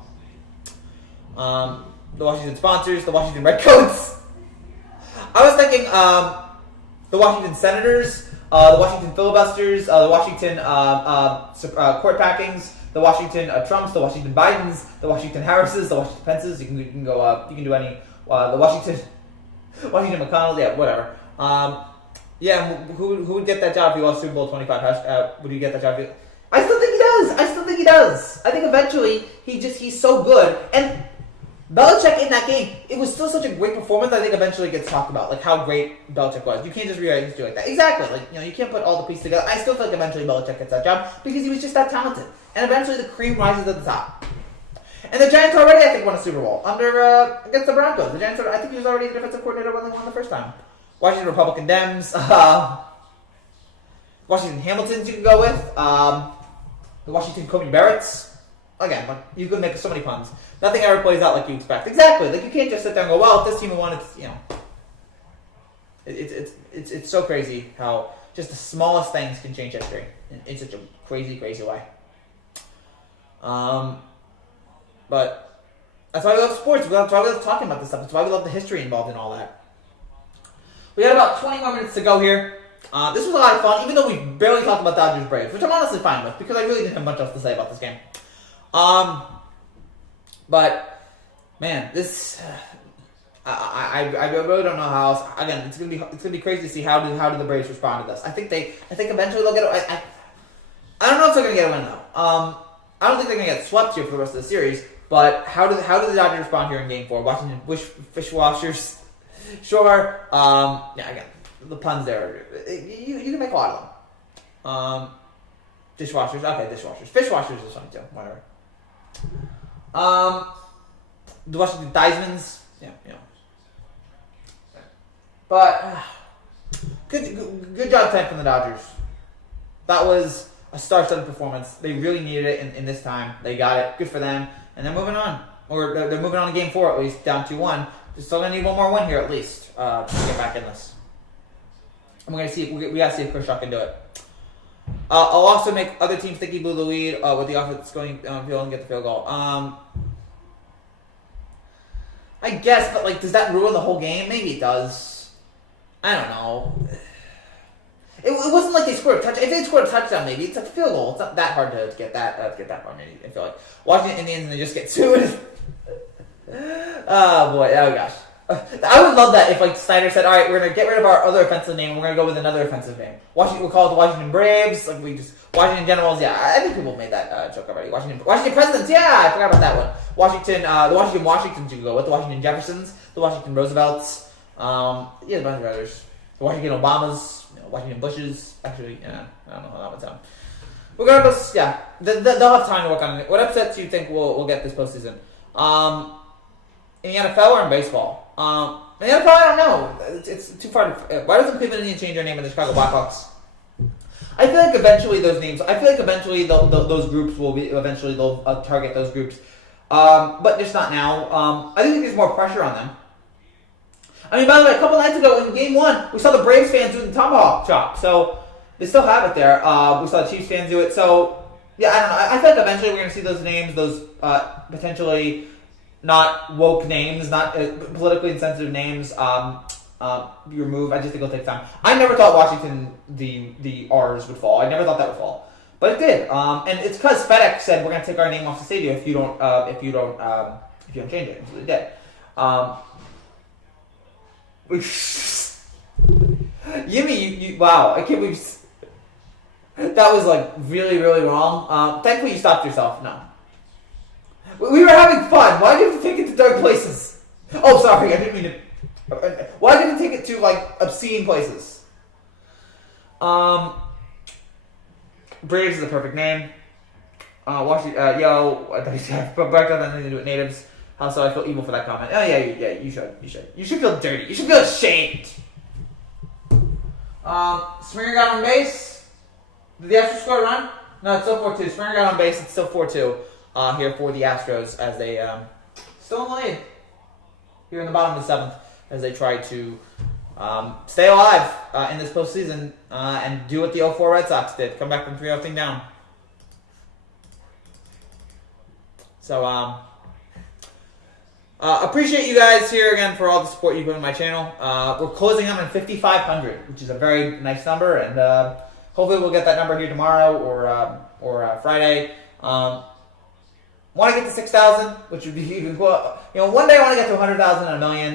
The Washington sponsors, the Washington Redcoats. I was thinking, the Washington Senators, the Washington Filibusters, the Washington Court Packings, the Washington Trumps, the Washington Bidens, the Washington Harrises, the Washington Pences. You can go. You can do any. The Washington McConnell. Yeah, whatever. Yeah, who would get that job if he lost Super Bowl 25? Would he get that job? I still think he does. I think eventually he's so good. And Belichick in that game, it was still such a great performance. I think eventually it gets talked about, like how great Belichick was. You can't just rewrite history like that. Exactly. Like, you can't put all the pieces together. I still think eventually Belichick gets that job because he was just that talented. And eventually the cream rises at the top. And the Giants already, I think, won a Super Bowl against the Broncos. The Giants, I think he was already the defensive coordinator when they won the first time. Washington Republican Dems, Washington Hamiltons you can go with, the Washington Kobe Barretts. Again, like, you could make so many puns. Nothing ever plays out like you expect. Exactly. Like, you can't just sit there and go, well, if this team won, it's so crazy how just the smallest things can change history in such a crazy, crazy way. But that's why we love sports. That's why we love talking about this stuff. That's why we love the history involved in all that. We got about 20 more minutes to go here. This was a lot of fun, even though we barely talked about Dodgers Braves, which I'm honestly fine with because I really didn't have much else to say about this game. But man, this I really don't know how else. Again, it's gonna be crazy to see how do the Braves respond to this. I think eventually they'll get it. I don't know if they're gonna get a win though. I don't think they're gonna get swept here for the rest of the series. But how do the Dodgers respond here in Game 4? Washington Fishwashers. Sure. Yeah, again, the puns there. You can make a lot of them. Dishwashers. Okay, dishwashers. Fishwashers is funny too. Whatever. The Washington Theismanns. Yeah. But good job tonight from the Dodgers. That was a star-studded performance. They really needed it in this time. They got it. Good for them. And they're moving on. Or they're moving on to Game 4 at least, down 2-1. They're still going to need one more win here at least to get back in this. And we're going to see. We got to see if Kershaw can do it. I'll also make other teams think he blew the lead with the offense going field and get the field goal. I guess, but like, does that ruin the whole game? Maybe it does. I don't know. It wasn't like they scored a touchdown. If they scored a touchdown, maybe it's a field goal. It's not that hard to get that far. Maybe I feel like watching Indians and they just get sued. Oh boy! Oh gosh! I would love that if like Snyder said, "All right, we're gonna get rid of our other offensive name. And we're gonna go with another offensive name. We'll call it the Washington Braves. Like Washington Generals. Yeah, I think people made that joke already. Washington Presidents. Yeah, I forgot about that one. Washington. The Washington Washingtons. You can go with the Washington Jeffersons, the Washington Roosevelts. Yeah, a bunch of others. The Washington Obamas. Washington Bushes. Actually, yeah, I don't know how that would sound. Regardless, yeah, they'll have time to work on it. What upsets do you think we'll get this postseason? In the NFL or in baseball? In the NFL, I don't know. It's too far to... Why doesn't Cleveland Indians change their name to the Chicago Blackhawks? I feel like eventually those names... I feel like eventually those groups will be... Eventually they'll target those groups. But just not now. I think there's more pressure on them. I mean, by the way, a couple nights ago in Game 1, we saw the Braves fans doing the tomahawk chop. So, they still have it there. We saw the Chiefs fans do it. So, yeah, I don't know. I feel like eventually we're going to see those names, those potentially not woke names, not politically insensitive names be removed. I just think it'll take time. I never thought Washington, the R's would fall. I never thought that would fall. But it did. And it's because FedEx said, we're going to take our name off the stadium if you don't change it. So they did. Yimmy, wow, I can't believe that was like really, really wrong. Thankfully you stopped yourself. No. We were having fun. Why did you have to take it to dark places? Oh, sorry, I didn't mean to. Why did you take it to like obscene places? Braves is a perfect name. Washington, but back on nothing to do with natives. How so? I feel evil for that comment. Oh yeah, you should. You should feel dirty. You should feel ashamed. Springer got on base. Did the Astros score a run? No, it's still 4-2. Springer got on base. It's still 4-2 here for the Astros as they still in the lead here in the bottom of the 7th as they try to stay alive in this postseason and do what the 0-4 Red Sox did. Come back from 3-0 down. So, Appreciate you guys here again for all the support you put in my channel. We're closing on 5,500, which is a very nice number, and hopefully we'll get that number here tomorrow or Friday. Want to get to 6,000, which would be even cool. You know, one day I want to get to 100,000 and a million.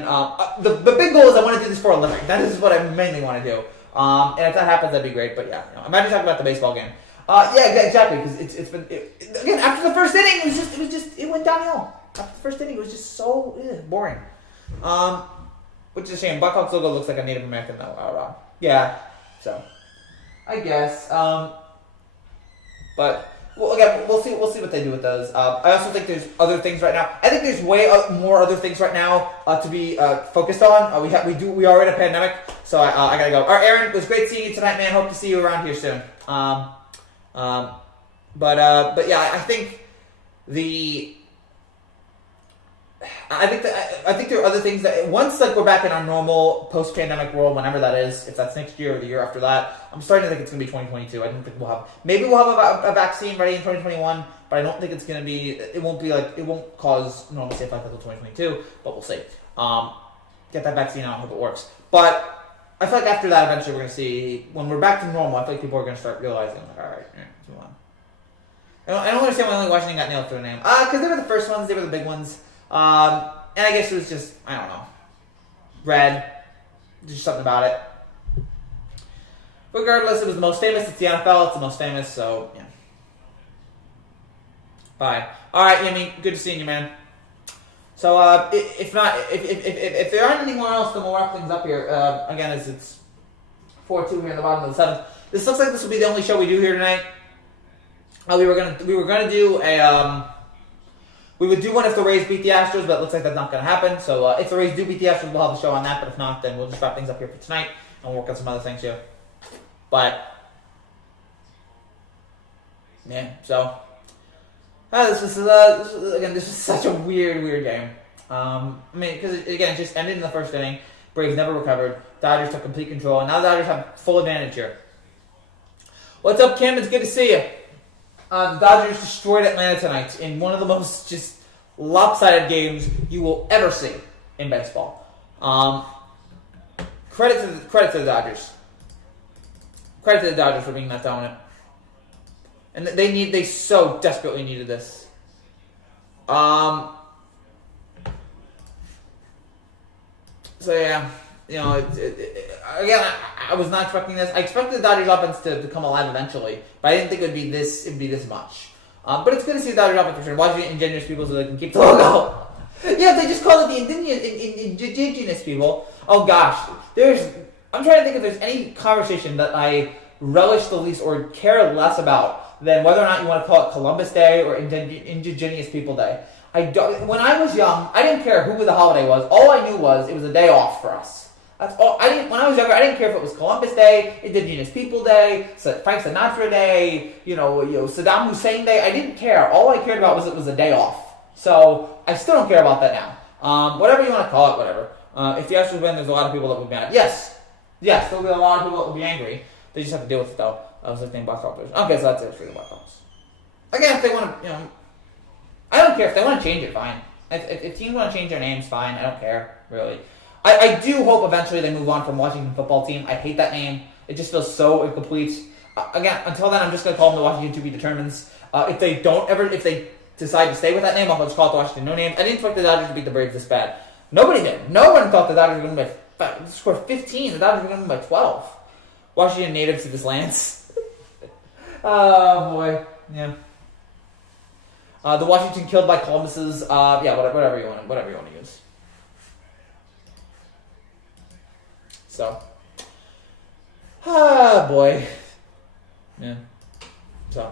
The big goal is I want to do this for a living. That is what I mainly want to do. And if that happens, that'd be great. But yeah, I might be talking about the baseball game. Yeah, exactly. Because it's been again after the first inning, it went downhill. After the first inning, it was just so boring. Which is a shame. Blackhawks logo looks like a Native American though. Yeah, so I guess. But well, again, we'll see what they do with those. I also think there's other things right now. I think there's way more other things right now to be focused on. We are in a pandemic, so I gotta go. All right, Aaron, it was great seeing you tonight, man. Hope to see you around here soon. But yeah, I think there are other things that once we're back in our normal post-pandemic world, whenever that is, if that's next year or the year after that, I'm starting to think it's going to be 2022. I don't think maybe we'll have a vaccine ready in 2021, but I don't think it's going to be. It won't cause normalcy effect until 2022, but we'll see. Get that vaccine out, hope it works. But I feel like after that, eventually we're going to see when we're back to normal. I feel like people are going to start realizing, like, all right, let's move on. I don't understand why only Washington got nailed for a name. Because they were the first ones, they were the big ones. And I guess it was just, I don't know, red, just something about it. Regardless, it was the most famous. It's the NFL. It's the most famous. So yeah. Bye. All right, Yemi. Good to see you, man. So if there aren't any more else, then we'll wrap things up here. Again, as it's 4-2 here in the bottom of the 7th. This looks like this will be the only show we do here tonight. We were gonna do a we would do one if the Rays beat the Astros, but it looks like that's not going to happen. So if the Rays do beat the Astros, we'll have a show on that. But if not, then we'll just wrap things up here for tonight and we'll work on some other things here. But yeah, so this is such a weird game. I mean, because again, it just ended in the first inning. Braves never recovered. Dodgers took complete control, and now the Dodgers have full advantage here. What's up, Kim? It's good to see you. The Dodgers destroyed Atlanta tonight in one of the most just lopsided games you will ever see in baseball. Credit to the Dodgers. Credit to the Dodgers for being that dominant. And they so desperately needed this. So yeah, you know, again, I was not expecting this. I expected the Dodgers offense to come alive eventually, but I didn't think it would be this much. But it's good to see the Dodgers offense return. Watch the indigenous people so they can keep the logo. Yeah, they just call it the indigenous people. Oh gosh, I'm trying to think if there's any conversation that I relish the least or care less about than whether or not you want to call it Columbus Day or Indigenous People Day. When I was young, I didn't care who the holiday was. All I knew was it was a day off for us. That's all. When I was younger, I didn't care if it was Columbus Day, Indigenous People Day, Frank Sinatra Day, Saddam Hussein Day. I didn't care. All I cared about was it was a day off. So I still don't care about that now. Whatever you want to call it, whatever. If the Astros win, there's a lot of people that would be mad. Yes, there'll be a lot of people that will be angry. They just have to deal with it though. I was like, Blackhawks. Okay, so that's it for the Blackhawks. Again, if they want to, I don't care. If they want to change it, fine. If teams want to change their names, fine. I don't care, really. I do hope eventually they move on from Washington Football Team. I hate that name. It just feels so incomplete. Again, until then, I'm just going to call them the Washington To Be Determines. If they decide to stay with that name, I'll just call it the Washington No Name. I didn't expect the Dodgers to beat the Braves this bad. Nobody did. No one thought the Dodgers were going to score 15. The Dodgers were going to win by 12. Washington natives to this lands. Oh, boy. Yeah. The Washington killed by Columbus's, whatever you want to use. So, boy, yeah. So,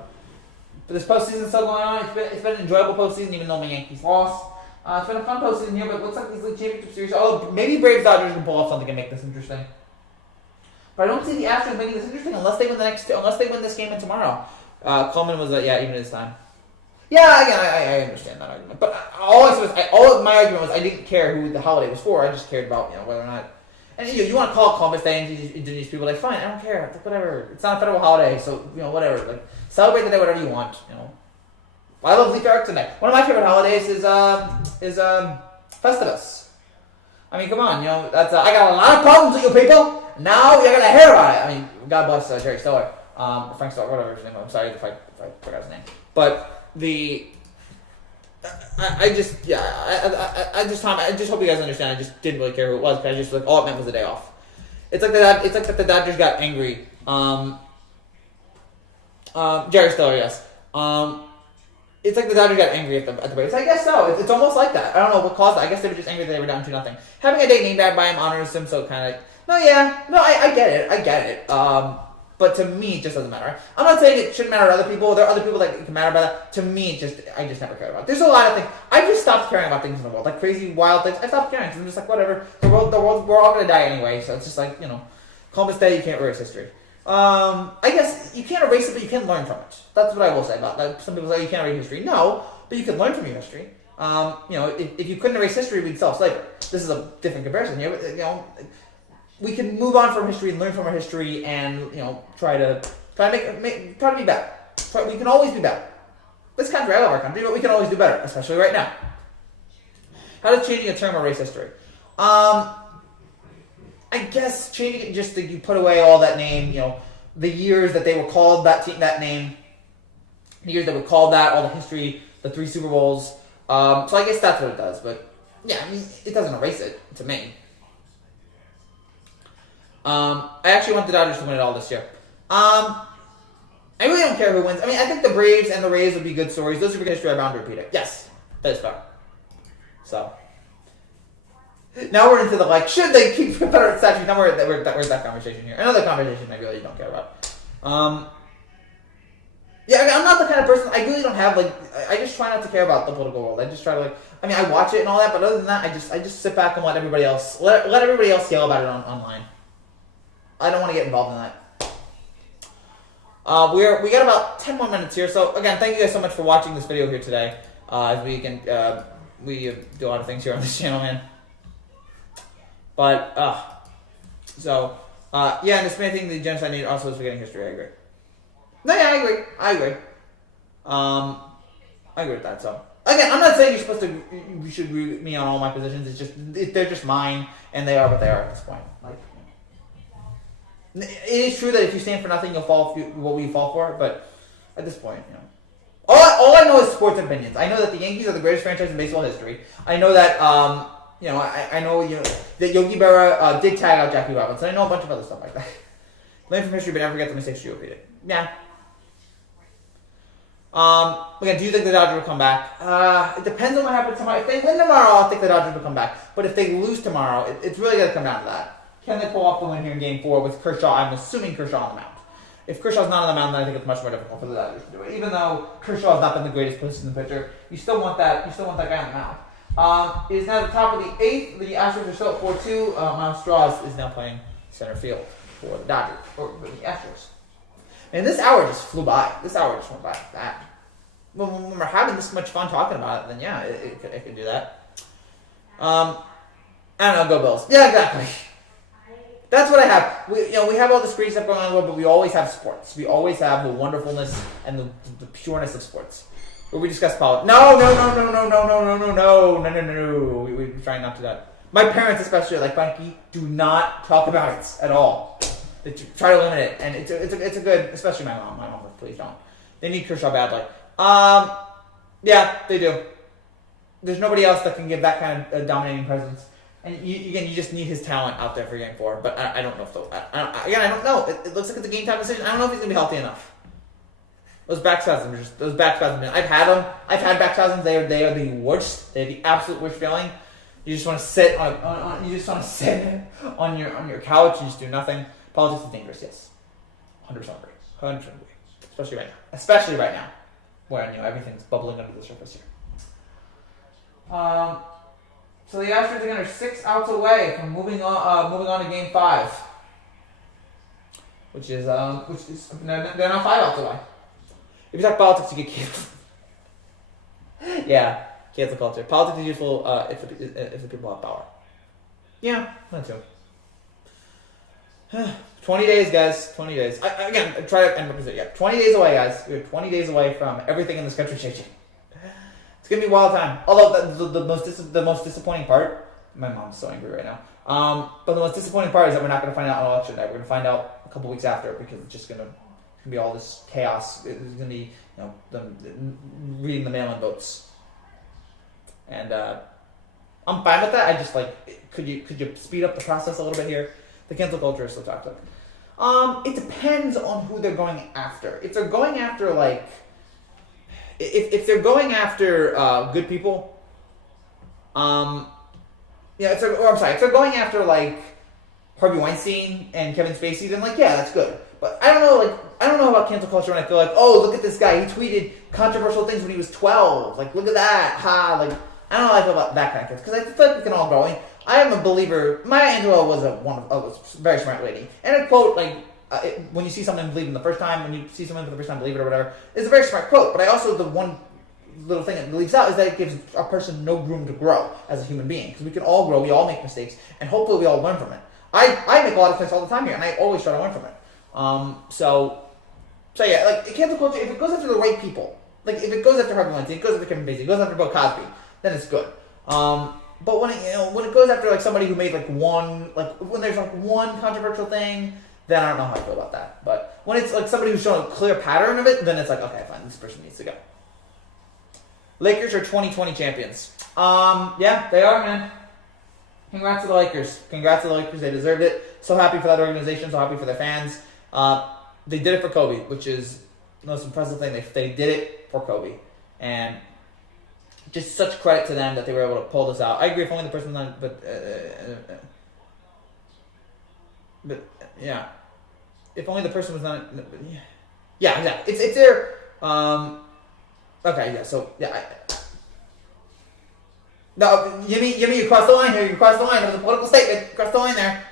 but this postseason's still going on. It's been an enjoyable postseason, even though my Yankees lost. It's been a fun postseason here, but it looks like these league championship series. Oh, maybe Braves Dodgers can pull off something and make this interesting. But I don't see the Astros making this interesting unless they win this game tomorrow. Coleman was even this time. Yeah, again, I understand that argument, but my argument was I didn't care who the holiday was for. I just cared about whether or not. And you want to call it Columbus Day and Indigenous People Day, fine. I don't care. It's like, whatever. It's not a federal holiday, so whatever. Like celebrate the day whatever you want. I love Leaf Eric today. One of my favorite holidays is Festivus. I mean, come on, you know, that's I got a lot of problems with you people. Now you're gonna hear about it. I mean, God bless Jerry Stiller, Frank Stiller, whatever his name was. I'm sorry if I forgot his name. But I just hope you guys understand. I just didn't really care who it was because I just all it meant was a day off. It's like that the Dodgers got angry. Jerry Stiller, yes. It's like the Dodgers got angry at the Braves. I guess so. It's almost like that. I don't know what caused it. I guess they were just angry that they were down 2-0. Having a day named by him honors him, so kind of I get it. But to me, it just doesn't matter. I'm not saying it shouldn't matter to other people. There are other people that it can matter about that. To me, I just never cared about it. There's a lot of things. I just stopped caring about things in the world, like crazy, wild things. I stopped caring because I'm just like, whatever. The world, we're all gonna die anyway. So it's just like, Columbus Day, you can't erase history. I guess you can't erase it, but you can learn from it. That's what I will say about that. Some people say you can't erase history. No, but you can learn from your history. If you couldn't erase history, we'd still have slavery. This is a different comparison here, but we can move on from history and learn from our history, and try to be better. We can always be better. This country, I love our country, but we can always do better, especially right now. How does changing a term erase history? I guess changing it just you put away all that name, the years that they were called that team, that name, the years that were called that, all the history, the 3 Super Bowls. So I guess that's what it does. But yeah, I mean, it doesn't erase it to me. I actually want the Dodgers to win it all this year. I really don't care who wins. I mean, I think the Braves and the Rays would be good stories. Those are good history. I'm bound to repeat it. Yes, that is fair. So now we're into the should they keep Confederate statues? Now we're at that conversation here. Another conversation I really don't care about. Yeah, I'm not the kind of person. I really don't have I just try not to care about the political world. I just try to I watch it and all that, but other than that, I just sit back and let everybody else yell about it online. I don't want to get involved in that. We got about 10 more minutes here. So again, thank you guys so much for watching this video here today. As we do a lot of things here on this channel, man. But yeah, and this main thing, the genocide need also is forgetting history. I agree. No, yeah, I agree. I agree with that. So again, I'm not saying you should agree with me on all my positions. It's just they're just mine, and they are what they are at this point. It is true that if you stand for nothing, you'll fall for what we fall for. But at this point, all I know is sports opinions. I know that the Yankees are the greatest franchise in baseball history. I know that I know that Yogi Berra did tag out Jackie Robinson. I know a bunch of other stuff like that. Learn from history, but never forget the mistakes you repeated. Yeah. Again, do you think the Dodgers will come back? It depends on what happens tomorrow. If they win tomorrow, I'll think the Dodgers will come back. But if they lose tomorrow, it's really going to come down to that. Can they pull off the win here in Game 4 with Kershaw? I'm assuming Kershaw on the mound. If Kershaw's not on the mound, then I think it's much more difficult for the Dodgers to do it. Even though Kershaw has not been the greatest position pitcher, you still want that guy on the mound. It is now the top of the 8th. The Astros are still at 4-2. Miles Straws is now playing center field for the Dodgers, or for the Astros. And this hour just flew by. This hour just went by like that. When we're having this much fun talking about it, then yeah, it could do that. I don't know, go Bills. Yeah, exactly. That's what I have. We have all this great stuff going on in the world, but we always have sports. We always have the wonderfulness and the pureness of sports. Where we discuss politics. No. We try not to do that. My parents especially are like, Frankie, do not talk about it at all. They try to limit it, and it's a good, especially my mom. My mom's like, please don't. They need Kershaw badly. Yeah, they do. There's nobody else that can give that kind of dominating presence. And you just need his talent out there for Game 4. But I don't know if I don't know. It looks like it's a game time decision. I don't know if he's gonna be healthy enough. Those back spasms, I've had them. I've had back spasms. They are the worst. They're the absolute worst feeling. You just want to sit on your couch and just do nothing. Politics is dangerous. Yes, 100% agree. 100% agree. Especially right now, when everything's bubbling under the surface here. So the Astros again are 6 outs away from moving on to Game 5, which is they're now 5 outs away. If you talk politics, you get canceled. Yeah, cancel culture. Politics is useful if the people have power. Yeah, that too. 20 days, guys. 20 days. Again, try to end represent. Yeah, 20 days away, guys. We're 20 days away from everything in this country changing. It's gonna be a wild time. Although the most disappointing part, my mom's so angry right now. But the most disappointing part is that we're not gonna find out on election night. We're gonna find out a couple weeks after because it's just gonna be all this chaos. It's gonna be them reading the mail-in votes, and I'm fine with that. I just could you speed up the process a little bit here? The cancel culture is so toxic. It depends on who they're going after. If they're going after if they're going after good people, if they're going after Harvey Weinstein and Kevin Spacey, then that's good. But I don't know about cancel culture when I feel look at this guy, he tweeted controversial things when he was 12. Look at that, ha. I don't know how I feel about that kind of thing because I feel like we can all grow. I am a believer. Maya Angelou was a very smart lady, and a quote when you see something, believe it the first time. When you see something for the first time, believe it or whatever. It's a very smart quote. But I also the one little thing that leaves out is that it gives a person no room to grow as a human being because we can all grow. We all make mistakes, and hopefully we all learn from it. I make a lot of mistakes all the time here, and I always try to learn from it. Cancel culture, if it goes after the right people, if it goes after Harvey Weinstein, it goes after Kevin Spacey, it goes after Bill Cosby, then it's good. But when it goes after somebody who made when there's one controversial thing, then I don't know how I feel about that. But when it's somebody who's showing a clear pattern of it, then it's okay, fine, this person needs to go. Lakers are 2020 champions. Yeah, they are, man. Congrats to the Lakers. They deserved it. So happy for that organization. So happy for their fans. They did it for Kobe, which is the most impressive thing. They did it for Kobe. And just such credit to them that they were able to pull this out. I agree if only the person was not, but yeah. If only the person was not, yeah, exactly. It's their, okay, yeah, so, yeah. No, you crossed the line here. You crossed the line. It was a political statement. You crossed the line there.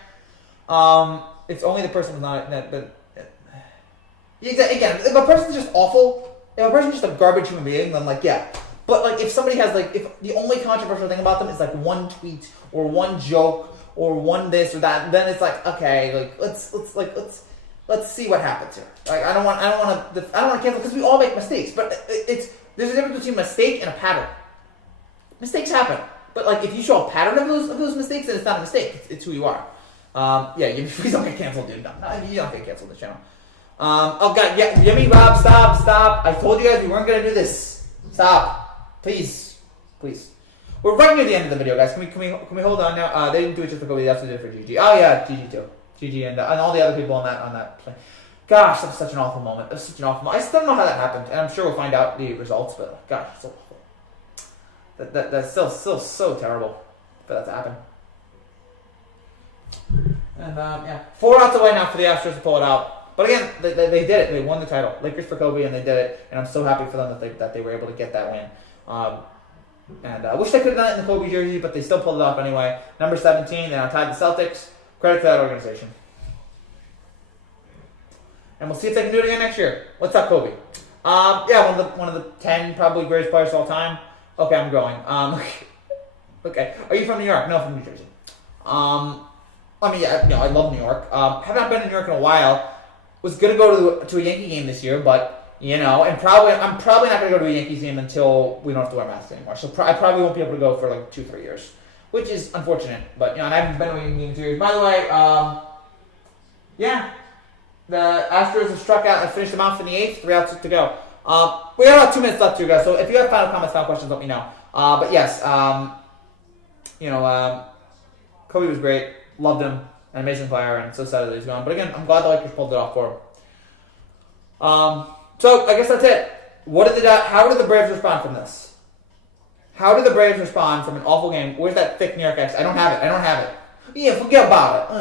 It's only the person was not, but again, if a person's just awful, if a person's just a garbage human being, then yeah. But if somebody has if the only controversial thing about them is one tweet or one joke or one this or that, then it's okay, let's see what happens here. I don't want to cancel because we all make mistakes, but there's a difference between mistake and a pattern. Mistakes happen, but if you show a pattern of those mistakes, then it's not a mistake. It's who you are. Please don't get canceled, dude. No, you don't get canceled. The channel. Oh God, yeah, Yummy Rob, stop! I told you guys we weren't gonna do this. Stop. Please. We're right near the end of the video, guys. Can we hold on now? They didn't do it just for Kobe. They also did it for GG. Oh yeah, GG too. GG and all the other people on that play. Gosh, that was such an awful moment. I still don't know how that happened, and I'm sure we'll find out the results. But gosh, so that's still so terrible for that to happen. And 4 outs away now for the Astros to pull it out. But again, they did it. They won the title. Lakers for Kobe, and they did it. And I'm so happy for them that they were able to get that win. And I wish they could have done it in the Kobe jersey, but they still pulled it off anyway. Number 17, they now tied the Celtics. Credit to that organization. And we'll see if they can do it again next year. What's up, Kobe? One of the 10 probably greatest players of all time. Okay, I'm going. Okay. Are you from New York? No, from New Jersey. I love New York. Have not been to New York in a while. Was gonna go to a Yankee game this year, but and I'm probably not gonna go to a Yankees game until we don't have to wear masks anymore. So I probably won't be able to go for 2-3 years, which is unfortunate. But and I haven't been to a Yankee game in 2 years. By the way, the Astros have struck out and finished them off in the 8th. 3 outs to go. We got about 2 minutes left here, guys. So if you have final comments, final questions, let me know. But yes, Kobe was great. Loved him. An amazing player, and so sad that he's gone. But again, I'm glad the Lakers pulled it off for him. So I guess that's it. How did the Braves respond from this? How did the Braves respond from an awful game? Where's that thick New York accent? I don't have it. Yeah, forget about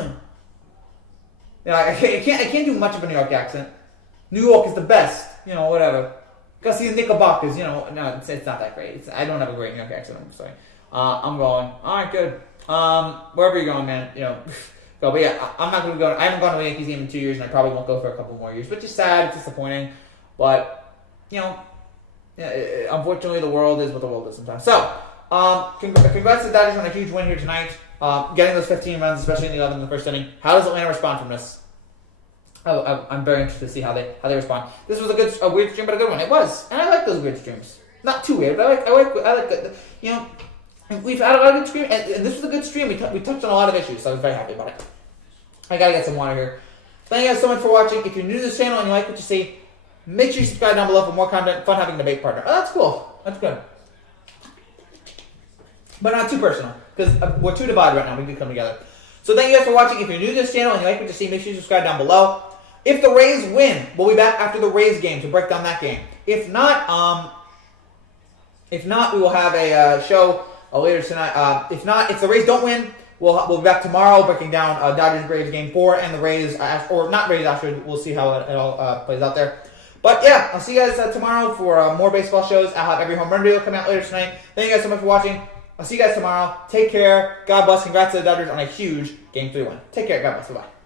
it. I can't do much of a New York accent. New York is the best. Whatever. Go see the Knickerbockers. No, it's not that great. I don't have a great New York accent. I'm sorry. I'm going. All right, good. Wherever you're going, man. Go. But yeah, I'm not going to go. I haven't gone to a Yankees game in 2 years, and I probably won't go for a couple more years. Which is sad. It's disappointing. But unfortunately, the world is what the world is sometimes. So, congrats to the Dodgers on a huge win here tonight. Getting those 15 runs, especially in the 11th in the first inning. How does Atlanta respond from this? I'm very interested to see how they respond. This was a weird stream, but a good one. It was, and I like those weird streams. not too weird, but I like the, you know, we've had a lot of good stream, and this was a good stream. We touched on a lot of issues, so I was very happy about it. I gotta get some water here. Thank you guys so much for watching. If you're new to this channel and you like what you see, make sure you subscribe down below for more content. Fun having a debate partner. Oh, that's cool. That's good. But not too personal, because we're too divided right now. We can come together. So thank you guys for watching. If you're new to this channel and you like what you see, make sure you subscribe down below. If the Rays win, we'll be back after the Rays game to break down that game. If not, we will have a show later tonight. If the Rays don't win, we'll be back tomorrow breaking down Dodgers Braves game 4 and the Rays, or not Rays after. We'll see how it all plays out there. But yeah, I'll see you guys tomorrow for more baseball shows. I'll have every home run video coming out later tonight. Thank you guys so much for watching. I'll see you guys tomorrow. Take care. God bless. Congrats to the Dodgers on a huge Game 3 win. Take care. God bless. Bye-bye.